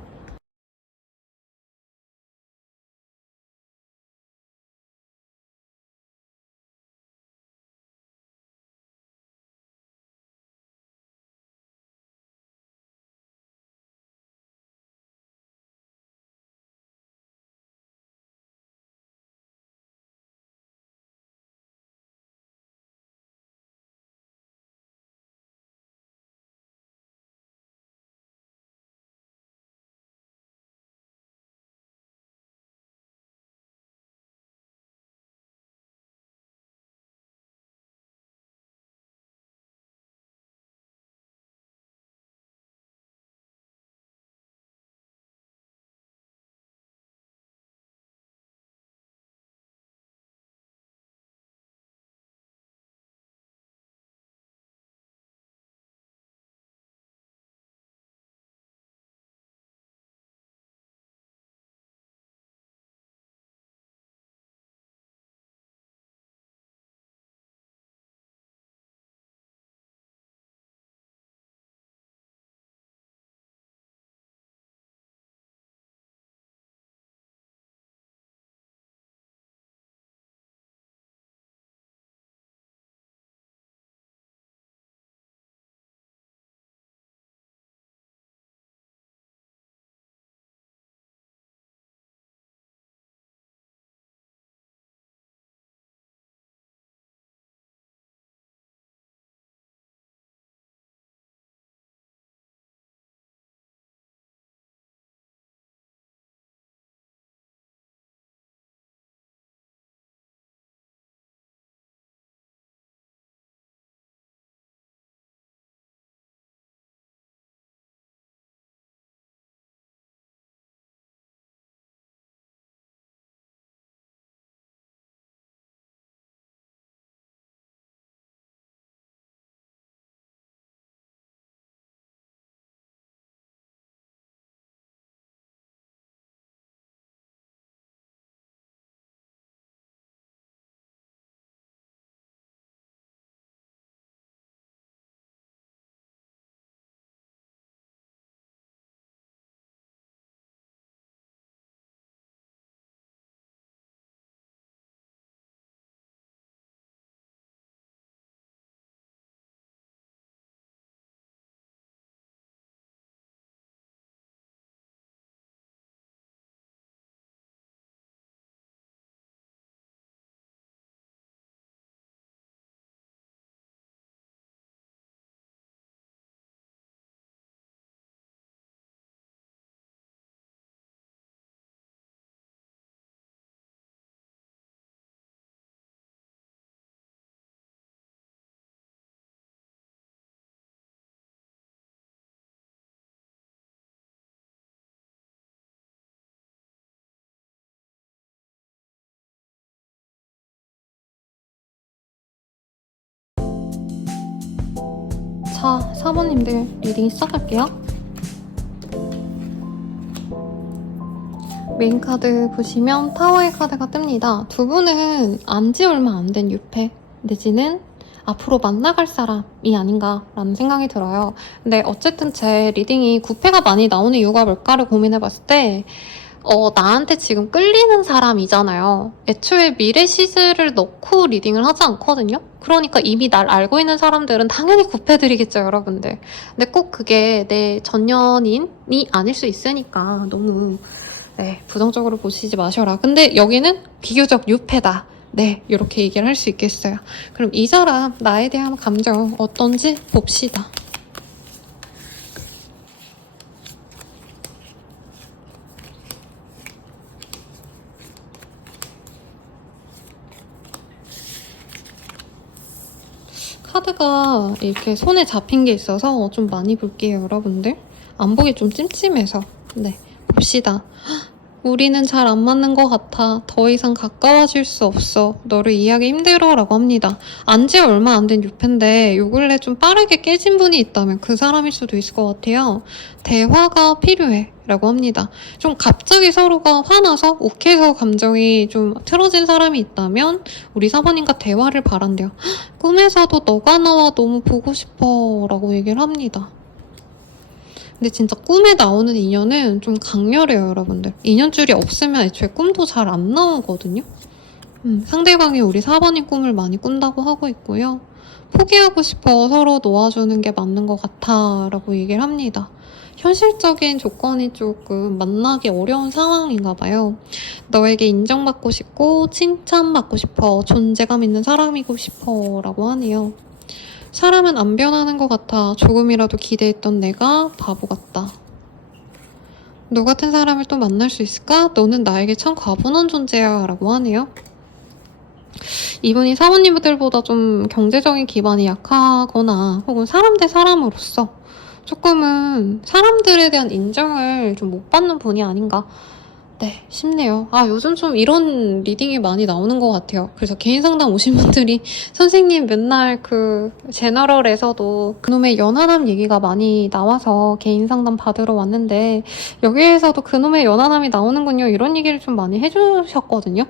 자, 사모님들 리딩 시작할게요. 메인 카드 보시면 타워의 카드가 뜹니다. 두 분은 안지 얼마 안 된 유패 내지는 앞으로 만나갈 사람이 아닌가라는 생각이 들어요. 근데 어쨌든 제 리딩이 9패가 많이 나오는 이유가 뭘까를 고민해봤을 때 나한테 지금 끌리는 사람이잖아요. 애초에 미래 시즈를 넣고 리딩을 하지 않거든요. 그러니까 이미 날 알고 있는 사람들은 당연히 9패 드리겠죠, 여러분들. 근데 꼭 그게 내 전년인이 아닐 수 있으니까 너무 부정적으로 보시지 마셔라. 근데 여기는 비교적 6패다. 네, 이렇게 얘기를 할 수 있겠어요. 그럼 이 사람 나에 대한 감정 어떤지 봅시다. 카드가 이렇게 손에 잡힌 게 있어서 좀 많이 볼게요, 여러분들. 안 보기 좀 찜찜해서. 네, 봅시다. 우리는 잘 안 맞는 것 같아. 더 이상 가까워질 수 없어. 너를 이해하기 힘들어 라고 합니다. 안지 얼마 안 된 6패인데 요 근래 좀 빠르게 깨진 분이 있다면 그 사람일 수도 있을 것 같아요. 대화가 필요해 라고 합니다. 좀 갑자기 서로가 화나서 욱해서 감정이 좀 틀어진 사람이 있다면 우리 사모님과 대화를 바란대요. 꿈에서도 너가 나와 너무 보고 싶어 라고 얘기를 합니다. 근데 진짜 꿈에 나오는 인연은 좀 강렬해요, 여러분들. 인연줄이 없으면 애초에 꿈도 잘 안 나오거든요. 상대방이 우리 4번인 꿈을 많이 꾼다고 하고 있고요. 포기하고 싶어 서로 놓아주는 게 맞는 것 같아 라고 얘기를 합니다. 현실적인 조건이 조금 만나기 어려운 상황인가 봐요. 너에게 인정받고 싶고 칭찬받고 싶어 존재감 있는 사람이고 싶어 라고 하네요. 사람은 안 변하는 것 같아. 조금이라도 기대했던 내가 바보 같다. 너 같은 사람을 또 만날 수 있을까? 너는 나에게 참 과분한 존재야 라고 하네요. 이분이 사모님들보다 좀 경제적인 기반이 약하거나 혹은 사람 대 사람으로서 조금은 사람들에 대한 인정을 좀 못 받는 분이 아닌가 싶네요. 요즘 좀 이런 리딩이 많이 나오는 것 같아요. 그래서 개인 상담 오신 분들이 선생님 맨날 그 제너럴에서도 그놈의 연하남 얘기가 많이 나와서 개인 상담 받으러 왔는데 여기에서도 그놈의 연하남이 나오는군요. 이런 얘기를 좀 많이 해주셨거든요.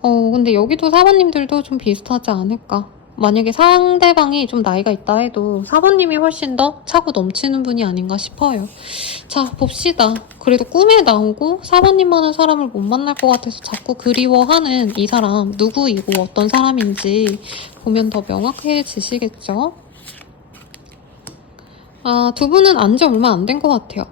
근데 여기도 사모님들도 좀 비슷하지 않을까. 만약에 상대방이 좀 나이가 있다 해도 사모님이 훨씬 더 차고 넘치는 분이 아닌가 싶어요. 자, 봅시다. 그래도 꿈에 나오고 사모님만한 사람을 못 만날 것 같아서 자꾸 그리워하는 이 사람 누구이고 어떤 사람인지 보면 더 명확해지시겠죠? 두 분은 안지 얼마 안 된 것 같아요.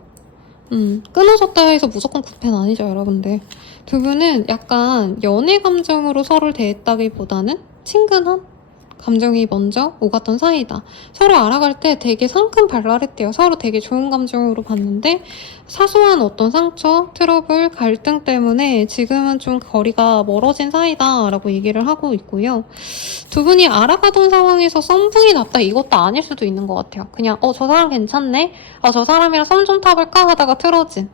끊어졌다 해서 무조건 9패는 아니죠, 여러분들. 두 분은 약간 연애 감정으로 서로를 대했다기보다는 친근한 감정이 먼저 오갔던 사이다. 서로 알아갈 때 되게 상큼발랄했대요. 서로 되게 좋은 감정으로 봤는데 사소한 어떤 상처, 트러블, 갈등 때문에 지금은 좀 거리가 멀어진 사이다 라고 얘기를 하고 있고요. 두 분이 알아가던 상황에서 썸붕이 났다 이것도 아닐 수도 있는 것 같아요. 그냥 저 사람 괜찮네? 저 사람이랑 썸 좀 타볼까 하다가 틀어진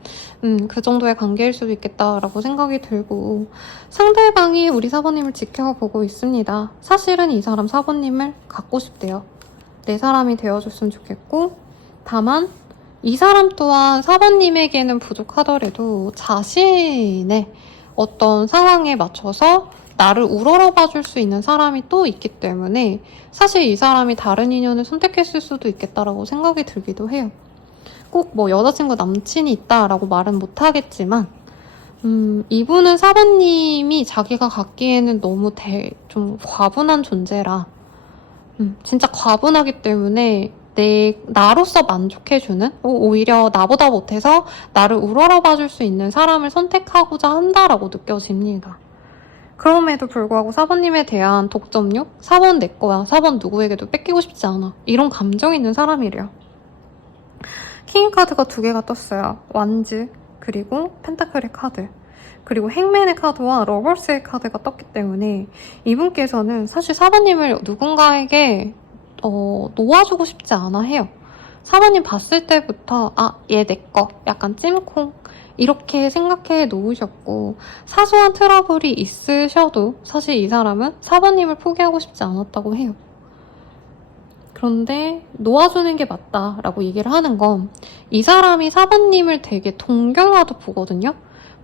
그 정도의 관계일 수도 있겠다라고 생각이 들고 상대방이 우리 사모님을 지켜보고 있습니다. 사실은 이 사람 사모님을 갖고 싶대요. 내 사람이 되어줬으면 좋겠고 다만 이 사람 또한 사모님에게는 부족하더라도 자신의 어떤 상황에 맞춰서 나를 우러러봐 줄 수 있는 사람이 또 있기 때문에 사실 이 사람이 다른 인연을 선택했을 수도 있겠다라고 생각이 들기도 해요. 꼭 뭐 여자친구 남친이 있다라고 말은 못하겠지만 이분은 사모님이 자기가 갖기에는 너무 좀 과분한 존재라 진짜 과분하기 때문에 나로서 만족해주는 오히려 나보다 못해서 나를 우러러봐 줄 수 있는 사람을 선택하고자 한다라고 느껴집니다. 그럼에도 불구하고 사모님에 대한 독점욕? 사본 내 거야. 사본 누구에게도 뺏기고 싶지 않아. 이런 감정 있는 사람이래요. 킹 카드가 2개가 떴어요. 완즈 그리고 펜타클의 카드 그리고 행맨의 카드와 러버스의 카드가 떴기 때문에 이분께서는 사실 사모님을 누군가에게 놓아주고 싶지 않아 해요. 사모님 봤을 때부터 얘 내 거 약간 찜콩 이렇게 생각해 놓으셨고 사소한 트러블이 있으셔도 사실 이 사람은 사모님을 포기하고 싶지 않았다고 해요. 그런데 놓아주는 게 맞다라고 얘기를 하는 건 이 사람이 4번님을 되게 동경하듯 보거든요.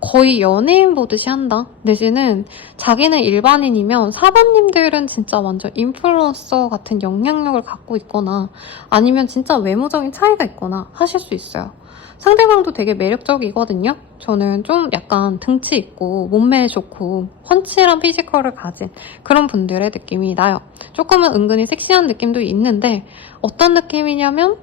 거의 연예인 보듯이 한다. 내지는 자기는 일반인이면 4번님들은 진짜 완전 인플루언서 같은 영향력을 갖고 있거나 아니면 진짜 외모적인 차이가 있거나 하실 수 있어요. 상대방도 되게 매력적이거든요. 저는 좀 약간 등치 있고 몸매 좋고 펀치한 피지컬을 가진 그런 분들의 느낌이 나요. 조금은 은근히 섹시한 느낌도 있는데 어떤 느낌이냐면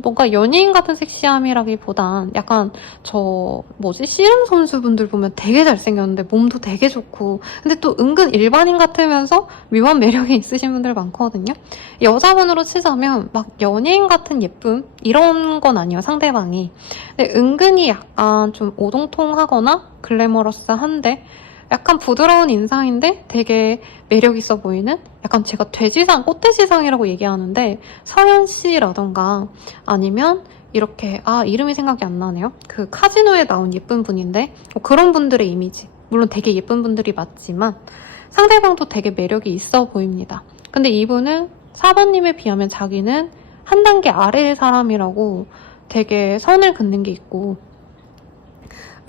뭔가 연예인 같은 섹시함이라기보단 약간 씨름 선수분들 보면 되게 잘생겼는데 몸도 되게 좋고 근데 또 은근 일반인 같으면서 묘한 매력이 있으신 분들 많거든요. 여자분으로 치자면 막 연예인 같은 예쁨 이런 건 아니에요, 상대방이. 근데 은근히 약간 좀 오동통하거나 글래머러스한데 약간 부드러운 인상인데 되게 매력 있어 보이는 약간 제가 돼지상, 꽃돼지상이라고 얘기하는데 서현 씨라던가 아니면 이렇게 이름이 생각이 안 나네요. 그 카지노에 나온 예쁜 분인데 그런 분들의 이미지. 물론 되게 예쁜 분들이 맞지만 상대방도 되게 매력이 있어 보입니다. 근데 이분은 4번님에 비하면 자기는 한 단계 아래의 사람이라고 되게 선을 긋는 게 있고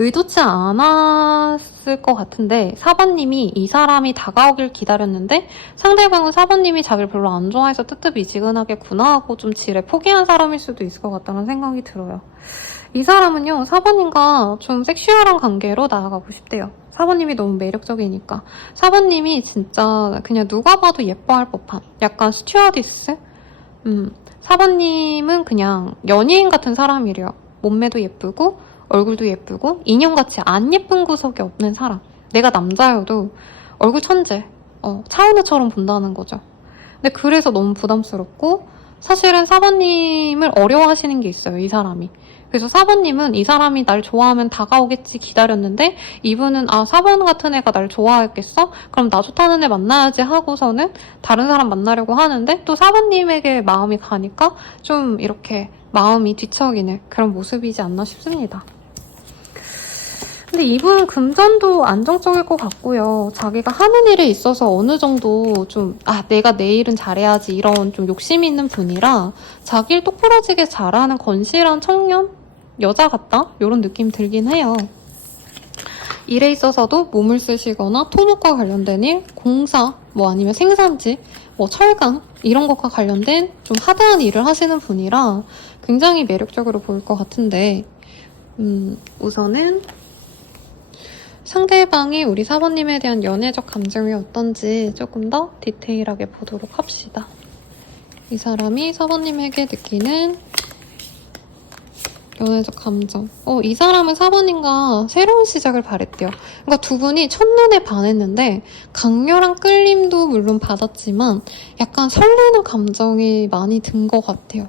의도치 않았을 것 같은데 4번님이 이 사람이 다가오길 기다렸는데 상대방은 4번님이 자기를 별로 안 좋아해서 뜨뜻미지근하게구나 하고 좀 지레 포기한 사람일 수도 있을 것 같다는 생각이 들어요. 이 사람은요 4번님과 좀 섹슈얼한 관계로 나아가고 싶대요. 4번님이 너무 매력적이니까. 4번님이 진짜 그냥 누가 봐도 예뻐할 법한 약간 스튜어디스? 4번님은 그냥 연예인 같은 사람이래요. 몸매도 예쁘고 얼굴도 예쁘고 인형같이 안 예쁜 구석이 없는 사람. 내가 남자여도 얼굴 천재, 차은우처럼 본다는 거죠. 근데 그래서 너무 부담스럽고 사실은 4번님을 어려워하시는 게 있어요, 이 사람이. 그래서 4번님은 이 사람이 날 좋아하면 다가오겠지 기다렸는데 이분은 4번 같은 애가 날 좋아했겠어? 그럼 나 좋다는 애 만나야지 하고서는 다른 사람 만나려고 하는데 또 4번님에게 마음이 가니까 좀 이렇게 마음이 뒤척이는 그런 모습이지 않나 싶습니다. 근데 이분 금전도 안정적일 것 같고요. 자기가 하는 일에 있어서 어느 정도 좀 내가 내 일은 잘해야지 이런 좀 욕심이 있는 분이라 자기 일 똑부러지게 잘하는 건실한 청년? 여자 같다? 이런 느낌 들긴 해요. 일에 있어서도 몸을 쓰시거나 토목과 관련된 일, 공사, 아니면 생산지, 철강 이런 것과 관련된 좀 하드한 일을 하시는 분이라 굉장히 매력적으로 보일 것 같은데 우선은 상대방이 우리 4번님에 대한 연애적 감정이 어떤지 조금 더 디테일하게 보도록 합시다. 이 사람이 4번님에게 느끼는 연애적 감정. 이 사람은 4번님과 새로운 시작을 바랬대요. 그러니까 두 분이 첫눈에 반했는데 강렬한 끌림도 물론 받았지만 약간 설레는 감정이 많이 든 것 같아요.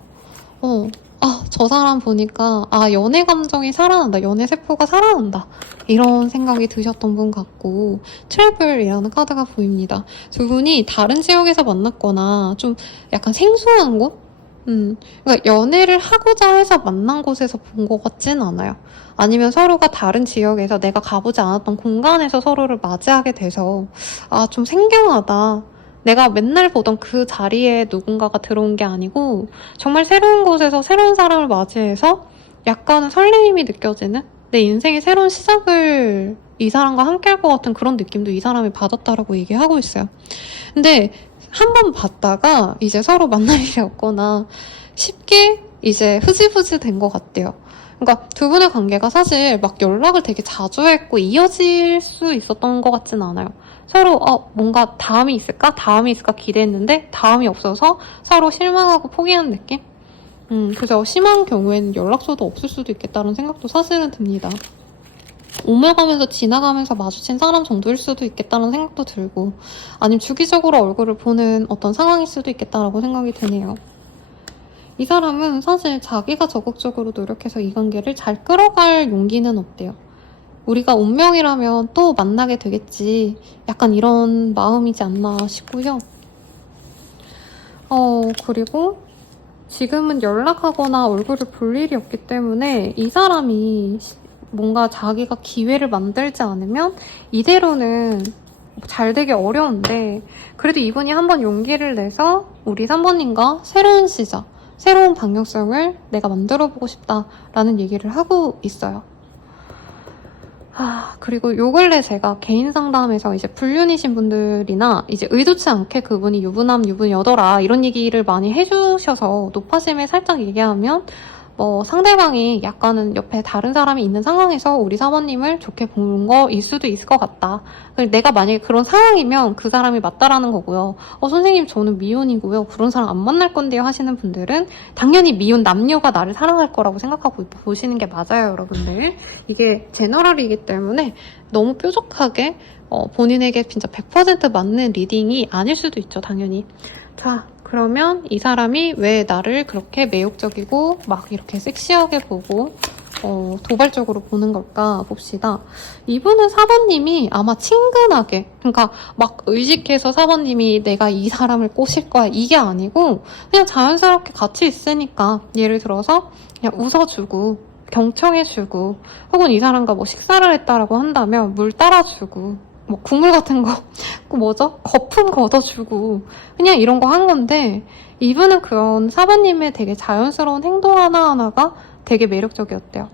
저 사람 보니까 연애 감정이 살아난다. 연애 세포가 살아난다. 이런 생각이 드셨던 분 같고 트래블이라는 카드가 보입니다. 두 분이 다른 지역에서 만났거나 좀 약간 생소한 곳? 그러니까 연애를 하고자 해서 만난 곳에서 본 것 같진 않아요. 아니면 서로가 다른 지역에서 내가 가보지 않았던 공간에서 서로를 맞이하게 돼서 좀 생경하다. 내가 맨날 보던 그 자리에 누군가가 들어온 게 아니고 정말 새로운 곳에서 새로운 사람을 맞이해서 약간은 설레임이 느껴지는 내 인생의 새로운 시작을 이 사람과 함께 할 것 같은 그런 느낌도 이 사람이 받았다라고 얘기하고 있어요. 근데 한 번 봤다가 이제 서로 만날 일이 없거나 쉽게 이제 흐지부지 된 것 같대요. 그러니까 두 분의 관계가 사실 막 연락을 되게 자주 했고 이어질 수 있었던 것 같진 않아요. 서로 뭔가 다음이 있을까 기대했는데 다음이 없어서 서로 실망하고 포기한 느낌? 그래서 심한 경우에는 연락처도 없을 수도 있겠다는 생각도 사실은 듭니다. 오며가면서 지나가면서 마주친 사람 정도일 수도 있겠다는 생각도 들고 아니면 주기적으로 얼굴을 보는 어떤 상황일 수도 있겠다라고 생각이 드네요. 이 사람은 사실 자기가 적극적으로 노력해서 이 관계를 잘 끌어갈 용기는 없대요. 우리가 운명이라면 또 만나게 되겠지. 약간 이런 마음이지 않나 싶고요. 그리고 지금은 연락하거나 얼굴을 볼 일이 없기 때문에 이 사람이 뭔가 자기가 기회를 만들지 않으면 이대로는 잘 되기 어려운데 그래도 이분이 한번 용기를 내서 우리 3번님과 새로운 시작, 새로운 방향성을 내가 만들어보고 싶다라는 얘기를 하고 있어요. 그리고 요 근래 제가 개인 상담에서 이제 불륜이신 분들이나 이제 의도치 않게 그분이 유부남, 유부녀더라 이런 얘기를 많이 해주셔서 노파심에 살짝 얘기하면 상대방이 약간은 옆에 다른 사람이 있는 상황에서 우리 사모님을 좋게 본 거일 수도 있을 것 같다. 내가 만약에 그런 상황이면 그 사람이 맞다라는 거고요. 선생님 저는 미혼이고요. 그런 사람 안 만날 건데요 하시는 분들은 당연히 미혼 남녀가 나를 사랑할 거라고 생각하고 보시는 게 맞아요, 여러분들. 이게 제너럴이기 때문에 너무 뾰족하게 본인에게 진짜 100% 맞는 리딩이 아닐 수도 있죠, 당연히. 자, 그러면 이 사람이 왜 나를 그렇게 매혹적이고 막 이렇게 섹시하게 보고 도발적으로 보는 걸까 봅시다. 이분은 4번님이 아마 친근하게, 그러니까 막 의식해서 4번님이 내가 이 사람을 꼬실 거야 이게 아니고 그냥 자연스럽게 같이 있으니까 예를 들어서 그냥 웃어주고 경청해주고 혹은 이 사람과 뭐 식사를 했다라고 한다면 물 따라주고 뭐 국물 같은 거 거품 걷어주고 그냥 이런 거 한 건데 이분은 그런 4번님의 되게 자연스러운 행동 하나하나가 되게 매력적이었대요.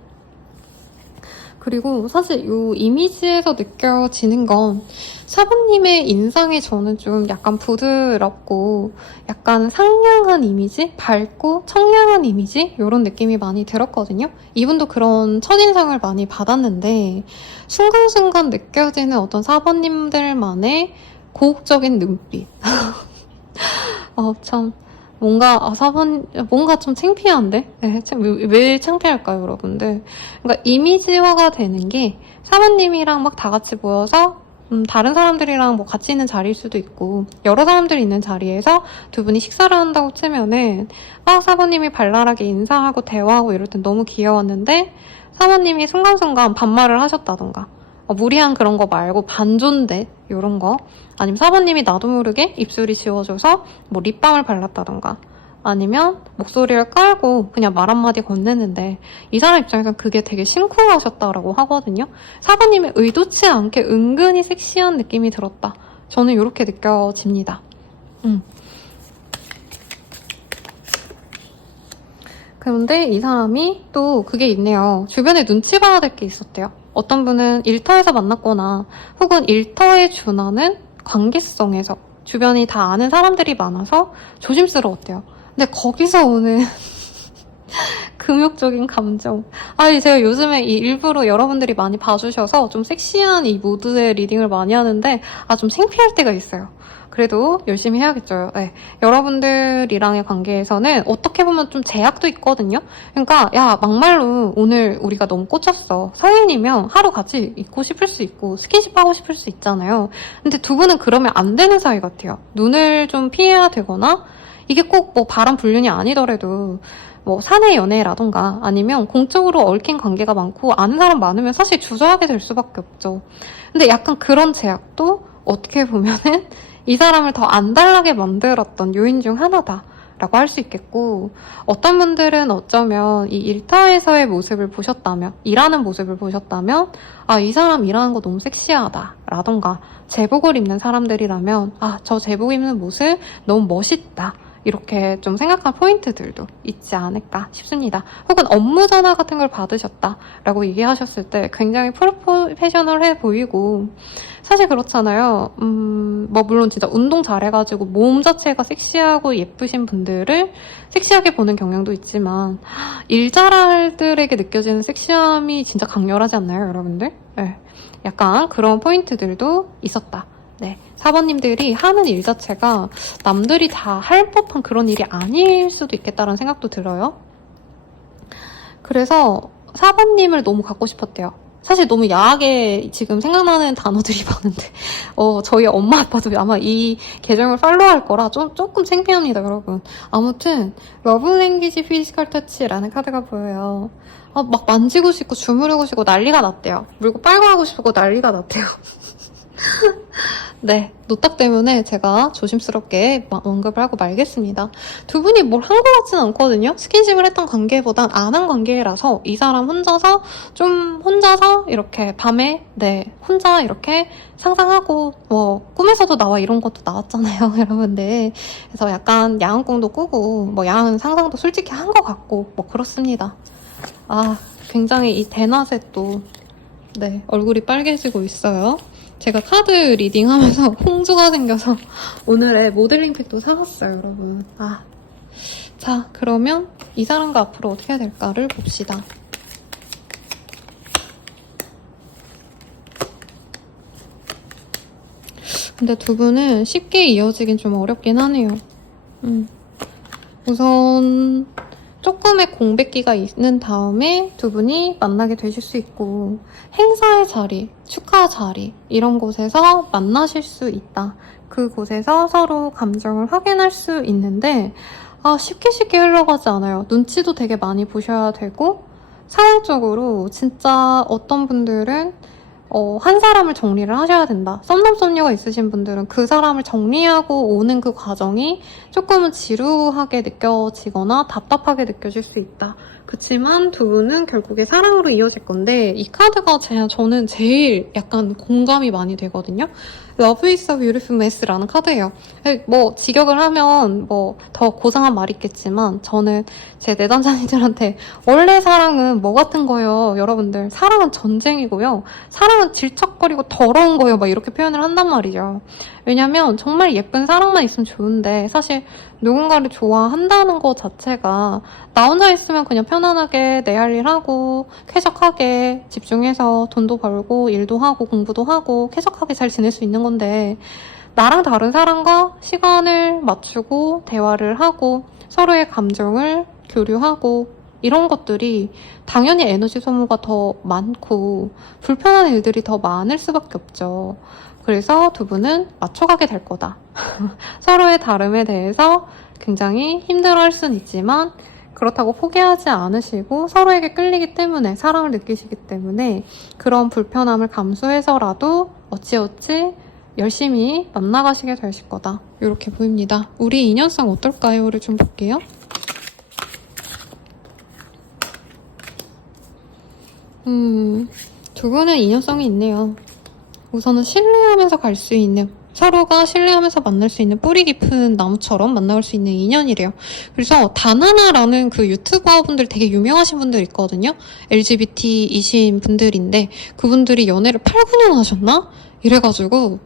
그리고 사실 이 이미지에서 느껴지는 건 4번님의 인상이 저는 좀 약간 부드럽고 약간 상냥한 이미지? 밝고 청량한 이미지? 이런 느낌이 많이 들었거든요. 이분도 그런 첫인상을 많이 받았는데 순간순간 느껴지는 어떤 4번님들만의 고혹적인 눈빛. 참 뭔가 4번 뭔가 좀 창피한데? 네, 왜 창피할까요, 여러분들? 그러니까 이미지화가 되는 게 4번님이랑 막 다 같이 모여서 다른 사람들이랑 뭐 같이 있는 자리일 수도 있고 여러 사람들이 있는 자리에서 두 분이 식사를 한다고 치면은 막 4번님이 발랄하게 인사하고 대화하고 이럴 땐 너무 귀여웠는데 4번님이 순간순간 반말을 하셨다던가 무리한 그런 거 말고 반존대 이런 거 아니면 4번님이 나도 모르게 입술이 지워져서 뭐 립밤을 발랐다던가 아니면 목소리를 깔고 그냥 말 한마디 건네는데 이 사람 입장에서는 그게 되게 심쿵하셨다라고 하거든요. 4번님이 의도치 않게 은근히 섹시한 느낌이 들었다. 저는 이렇게 느껴집니다. 그런데 이 사람이 또 그게 있네요. 주변에 눈치 봐야 될 게 있었대요. 어떤 분은 일터에서 만났거나 혹은 일터에 준하는 관계성에서 주변이 다 아는 사람들이 많아서 조심스러웠대요. 근데 거기서 오는 금욕적인 감정. 제가 요즘에 일부러 여러분들이 많이 봐주셔서 좀 섹시한 이 모드의 리딩을 많이 하는데 좀 창피할 때가 있어요. 그래도 열심히 해야겠죠. 네. 여러분들이랑의 관계에서는 어떻게 보면 좀 제약도 있거든요. 그러니까 야 막말로 오늘 우리가 너무 꽂혔어. 사귄이면 하루 같이 있고 싶을 수 있고 스킨십 하고 싶을 수 있잖아요. 근데 두 분은 그러면 안 되는 사이 같아요. 눈을 좀 피해야 되거나 이게 꼭 뭐 바람 불륜이 아니더라도 뭐 사내 연애라던가 아니면 공적으로 얽힌 관계가 많고 아는 사람 많으면 사실 주저하게 될 수밖에 없죠. 근데 약간 그런 제약도 어떻게 보면은 이 사람을 더 안달나게 만들었던 요인 중 하나다라고 할 수 있겠고 어떤 분들은 어쩌면 이 일터에서의 모습을 보셨다면 일하는 모습을 보셨다면 이 사람 일하는 거 너무 섹시하다 라던가 제복을 입는 사람들이라면 저 제복 입는 모습 너무 멋있다 이렇게 좀 생각한 포인트들도 있지 않을까 싶습니다. 혹은 업무 전화 같은 걸 받으셨다라고 얘기하셨을 때 굉장히 프로페셔널해 보이고 사실 그렇잖아요. 뭐 물론 진짜 운동 잘해가지고 몸 자체가 섹시하고 예쁘신 분들을 섹시하게 보는 경향도 있지만 일 잘할들에게 느껴지는 섹시함이 진짜 강렬하지 않나요, 여러분들? 네. 약간 그런 포인트들도 있었다. 네, 4번님들이 하는 일 자체가 남들이 다 할 법한 그런 일이 아닐 수도 있겠다라는 생각도 들어요. 그래서 4번님을 너무 갖고 싶었대요. 사실 너무 야하게 지금 생각나는 단어들이 많은데 저희 엄마 아빠도 아마 이 계정을 팔로우할 거라 조금 창피합니다, 여러분. 아무튼 러브랭귀지 피지컬 터치라는 카드가 보여요. 막 만지고 싶고 주무르고 싶고 난리가 났대요. 물고 빨고 하고 싶고 난리가 났대요. 네, 노딱 때문에 제가 조심스럽게 언급을 하고 말겠습니다. 두 분이 뭘 한 것 같진 않거든요. 스킨십을 했던 관계보단 안 한 관계라서 이 사람 혼자서 이렇게 밤에 혼자 이렇게 상상하고 뭐 꿈에서도 나와 이런 것도 나왔잖아요, 여러분들. 그래서 약간 야한 꿈도 꾸고 뭐 야한 상상도 솔직히 한 것 같고 뭐 그렇습니다. 굉장히 이 대낮에 또 얼굴이 빨개지고 있어요. 제가 카드 리딩하면서 홍조가 생겨서 오늘의 모델링 팩도 사왔어요, 여러분. 자, 그러면 이 사람과 앞으로 어떻게 해야 될까를 봅시다. 근데 두 분은 쉽게 이어지긴 좀 어렵긴 하네요. 우선 조금의 공백기가 있는 다음에 두 분이 만나게 되실 수 있고 행사의 자리, 축하 자리 이런 곳에서 만나실 수 있다. 그곳에서 서로 감정을 확인할 수 있는데 쉽게 흘러가지 않아요. 눈치도 되게 많이 보셔야 되고 상황적으로 진짜 어떤 분들은 한 사람을 정리를 하셔야 된다. 썸남썸녀가 있으신 분들은 그 사람을 정리하고 오는 그 과정이 조금은 지루하게 느껴지거나 답답하게 느껴질 수 있다. 그치만 두 분은 결국에 사랑으로 이어질 건데 이 카드가 저는 제일 약간 공감이 많이 되거든요. Love is a beautiful mess라는 카드예요. 뭐 직역을 하면 뭐 더 고상한 말이 있겠지만 저는 제 내담자님들한테 원래 사랑은 뭐 같은 거예요, 여러분들. 사랑은 전쟁이고요. 사랑은 질척거리고 더러운 거예요. 막 이렇게 표현을 한단 말이죠. 왜냐면 정말 예쁜 사랑만 있으면 좋은데 사실 누군가를 좋아한다는 것 자체가 나 혼자 있으면 그냥 편안하게 내 할 일 하고 쾌적하게 집중해서 돈도 벌고 일도 하고 공부도 하고 쾌적하게 잘 지낼 수 있는 건데 나랑 다른 사람과 시간을 맞추고 대화를 하고 서로의 감정을 교류하고 이런 것들이 당연히 에너지 소모가 더 많고 불편한 일들이 더 많을 수밖에 없죠. 그래서 두 분은 맞춰가게 될 거다. 서로의 다름에 대해서 굉장히 힘들어할 수는 있지만 그렇다고 포기하지 않으시고 서로에게 끌리기 때문에 사랑을 느끼시기 때문에 그런 불편함을 감수해서라도 어찌어찌 열심히 만나가시게 되실 거다. 이렇게 보입니다. 우리 인연성 어떨까요?를 좀 볼게요. 두 분의 인연성이 있네요. 우선은 신뢰하면서 갈 수 있는 서로가 신뢰하면서 만날 수 있는 뿌리 깊은 나무처럼 만날 수 있는 인연이래요. 그래서 다나나라는 그 유튜버 분들 되게 유명하신 분들 있거든요. LGBT이신 분들인데 그분들이 연애를 8, 9년 하셨나? 이래가지고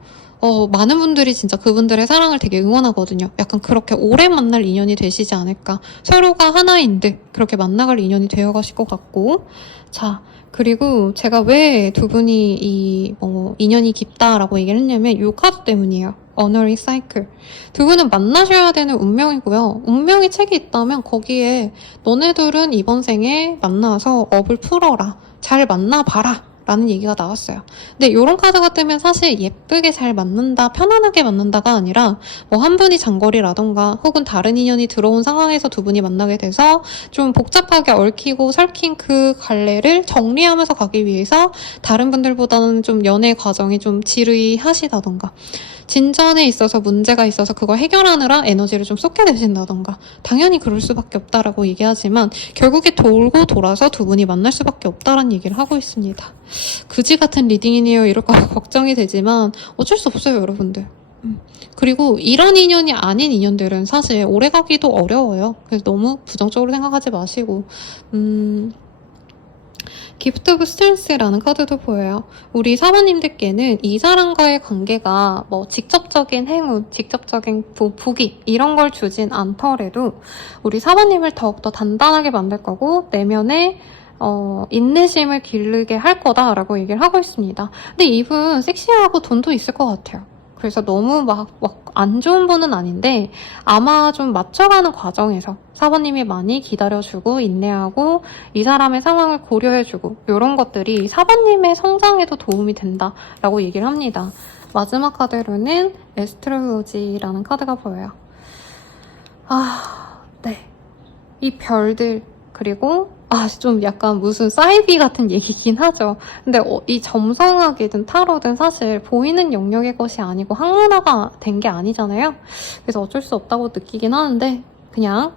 많은 분들이 진짜 그분들의 사랑을 되게 응원하거든요. 약간 그렇게 오래 만날 인연이 되시지 않을까. 서로가 하나인 듯 그렇게 만나갈 인연이 되어가실 것 같고. 자, 그리고 제가 왜 두 분이 인연이 깊다라고 얘기를 했냐면 이 카드 때문이에요. Honoring Cycle. 두 분은 만나셔야 되는 운명이고요. 운명의 책이 있다면 거기에 너네들은 이번 생에 만나서 업을 풀어라. 잘 만나봐라. 라는 얘기가 나왔어요. 근데 이런 카드가 뜨면 사실 예쁘게 잘 맞는다, 편안하게 맞는다가 아니라 뭐 한 분이 장거리라던가 혹은 다른 인연이 들어온 상황에서 두 분이 만나게 돼서 좀 복잡하게 얽히고 설킨 그 갈래를 정리하면서 가기 위해서 다른 분들보다는 좀 연애 과정이 좀 지루하시다던가 진전에 있어서 문제가 있어서 그걸 해결하느라 에너지를 좀 쏟게 되신다던가 당연히 그럴 수밖에 없다라고 얘기하지만 결국에 돌고 돌아서 두 분이 만날 수밖에 없다라는 얘기를 하고 있습니다. 그지 같은 리딩이네요. 이럴까 걱정이 되지만 어쩔 수 없어요, 여러분들. 그리고 이런 인연이 아닌 인연들은 사실 오래가기도 어려워요. 그래서 너무 부정적으로 생각하지 마시고 기프트 오브 스트렝스라는 카드도 보여요. 우리 사모님들께는 이 사람과의 관계가 뭐 직접적인 행운, 직접적인 부귀 이런 걸 주진 않더라도 우리 사모님을 더욱더 단단하게 만들 거고 내면에 인내심을 기르게 할 거다라고 얘기를 하고 있습니다. 근데 이분 섹시하고 돈도 있을 것 같아요. 그래서 너무 막 안 좋은 분은 아닌데 아마 좀 맞춰가는 과정에서 사모님이 많이 기다려주고 인내하고 이 사람의 상황을 고려해주고 이런 것들이 사모님의 성장에도 도움이 된다라고 얘기를 합니다. 마지막 카드로는 에스트로로지라는 카드가 보여요. 네. 이 별들 그리고 좀 약간 무슨 사이비 같은 얘기긴 하죠. 근데 이 점성학이든 타로든 사실 보이는 영역의 것이 아니고 학문화가 된 게 아니잖아요. 그래서 어쩔 수 없다고 느끼긴 하는데 그냥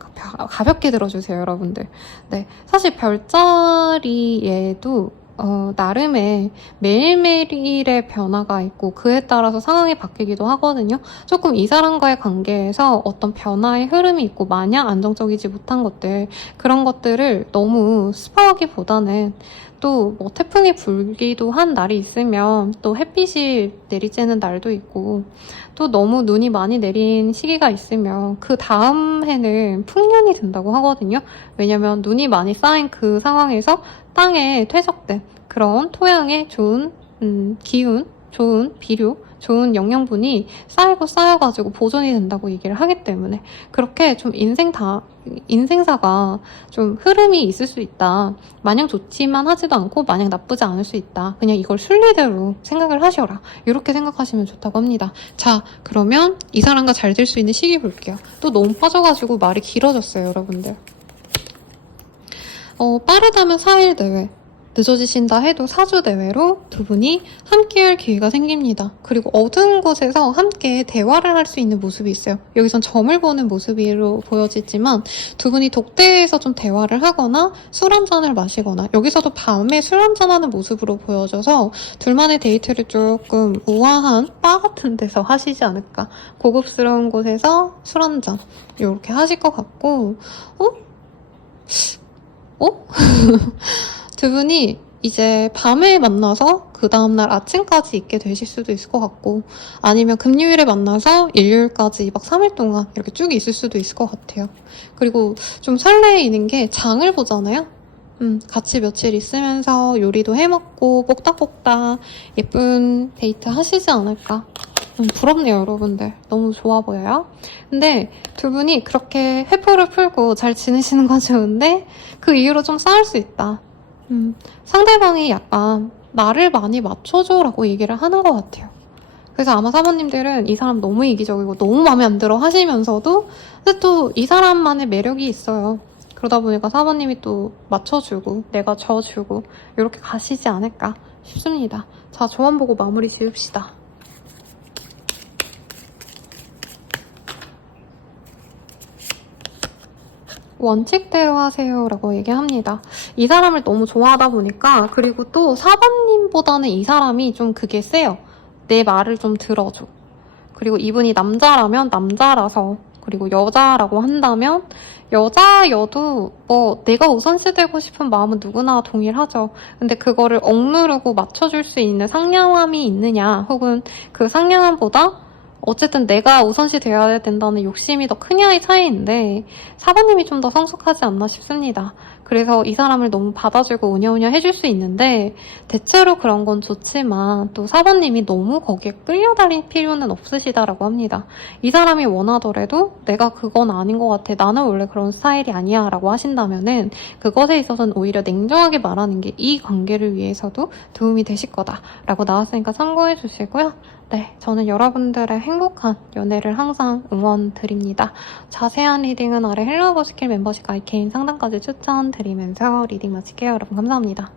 가볍게 들어주세요, 여러분들. 네, 사실 별자리에도 나름의 매일매일의 변화가 있고 그에 따라서 상황이 바뀌기도 하거든요. 조금 이 사람과의 관계에서 어떤 변화의 흐름이 있고 마냥 안정적이지 못한 것들, 그런 것들을 너무 스파하기보다는 또 뭐 태풍이 불기도 한 날이 있으면 또 햇빛이 내리쬐는 날도 있고 또 너무 눈이 많이 내린 시기가 있으면 그 다음 해는 풍년이 된다고 하거든요. 왜냐면 눈이 많이 쌓인 그 상황에서 땅에 퇴적된 그런 토양의 좋은 기운, 좋은 비료, 좋은 영양분이 쌓여가지고 보존이 된다고 얘기를 하기 때문에 그렇게 좀 인생사가 좀 흐름이 있을 수 있다. 마냥 좋지만 하지도 않고 마냥 나쁘지 않을 수 있다. 그냥 이걸 순리대로 생각을 하셔라. 이렇게 생각하시면 좋다고 합니다. 자, 그러면 이 사람과 잘 될 수 있는 시기 볼게요. 또 너무 빠져가지고 말이 길어졌어요, 여러분들. 빠르다면 4일 내외, 늦어지신다 해도 4주 내외로 두 분이 함께할 기회가 생깁니다. 그리고 어두운 곳에서 함께 대화를 할 수 있는 모습이 있어요. 여기선 점을 보는 모습으로 보여지지만 두 분이 독대에서 좀 대화를 하거나 술 한잔을 마시거나 여기서도 밤에 술 한잔하는 모습으로 보여져서 둘만의 데이트를 조금 우아한 바 같은 데서 하시지 않을까. 고급스러운 곳에서 술 한잔 이렇게 하실 것 같고 두 분이 이제 밤에 만나서 그 다음날 아침까지 있게 되실 수도 있을 것 같고 아니면 금요일에 만나서 일요일까지 2박 3일 동안 이렇게 쭉 있을 수도 있을 것 같아요. 그리고 좀 설레이는 게 장을 보잖아요. 같이 며칠 있으면서 요리도 해먹고 뽁닥뽁닥 예쁜 데이트 하시지 않을까. 부럽네요, 여러분들. 너무 좋아 보여요. 근데 두 분이 그렇게 회포를 풀고 잘 지내시는 건 좋은데 그 이후로 좀 싸울 수 있다. 상대방이 약간 나를 많이 맞춰줘라고 얘기를 하는 것 같아요. 그래서 아마 사모님들은 이 사람 너무 이기적이고 너무 마음에 안 들어 하시면서도 근데 또 이 사람만의 매력이 있어요. 그러다 보니까 사모님이 또 맞춰주고 내가 져주고 이렇게 가시지 않을까 싶습니다. 자, 조언 보고 마무리 지읍시다. 원칙대로 하세요 라고 얘기합니다. 이 사람을 너무 좋아하다 보니까 그리고 또 4번님보다는 이 사람이 좀 그게 세요. 내 말을 좀 들어줘. 그리고 이분이 남자라면 남자라서 그리고 여자라고 한다면 여자여도 뭐 내가 우선시 되고 싶은 마음은 누구나 동일하죠. 근데 그거를 억누르고 맞춰줄 수 있는 상냥함이 있느냐 혹은 그 상냥함보다 어쨌든 내가 우선시 되어야 된다는 욕심이 더 크냐의 차이인데 4번님이 좀 더 성숙하지 않나 싶습니다. 그래서 이 사람을 너무 받아주고 우냐우냐 해줄 수 있는데 대체로 그런 건 좋지만 또 4번님이 너무 거기에 끌려다닐 필요는 없으시다라고 합니다. 이 사람이 원하더라도 내가 그건 아닌 것 같아. 나는 원래 그런 스타일이 아니야 라고 하신다면은 그것에 있어서는 오히려 냉정하게 말하는 게 이 관계를 위해서도 도움이 되실 거다라고 나왔으니까 참고해 주시고요. 네, 저는 여러분들의 행복한 연애를 항상 응원드립니다. 자세한 리딩은 아래 헬로우버스킬 멤버십 가입 개인 상담까지 추천드리면서 리딩 마칠게요. 여러분 감사합니다.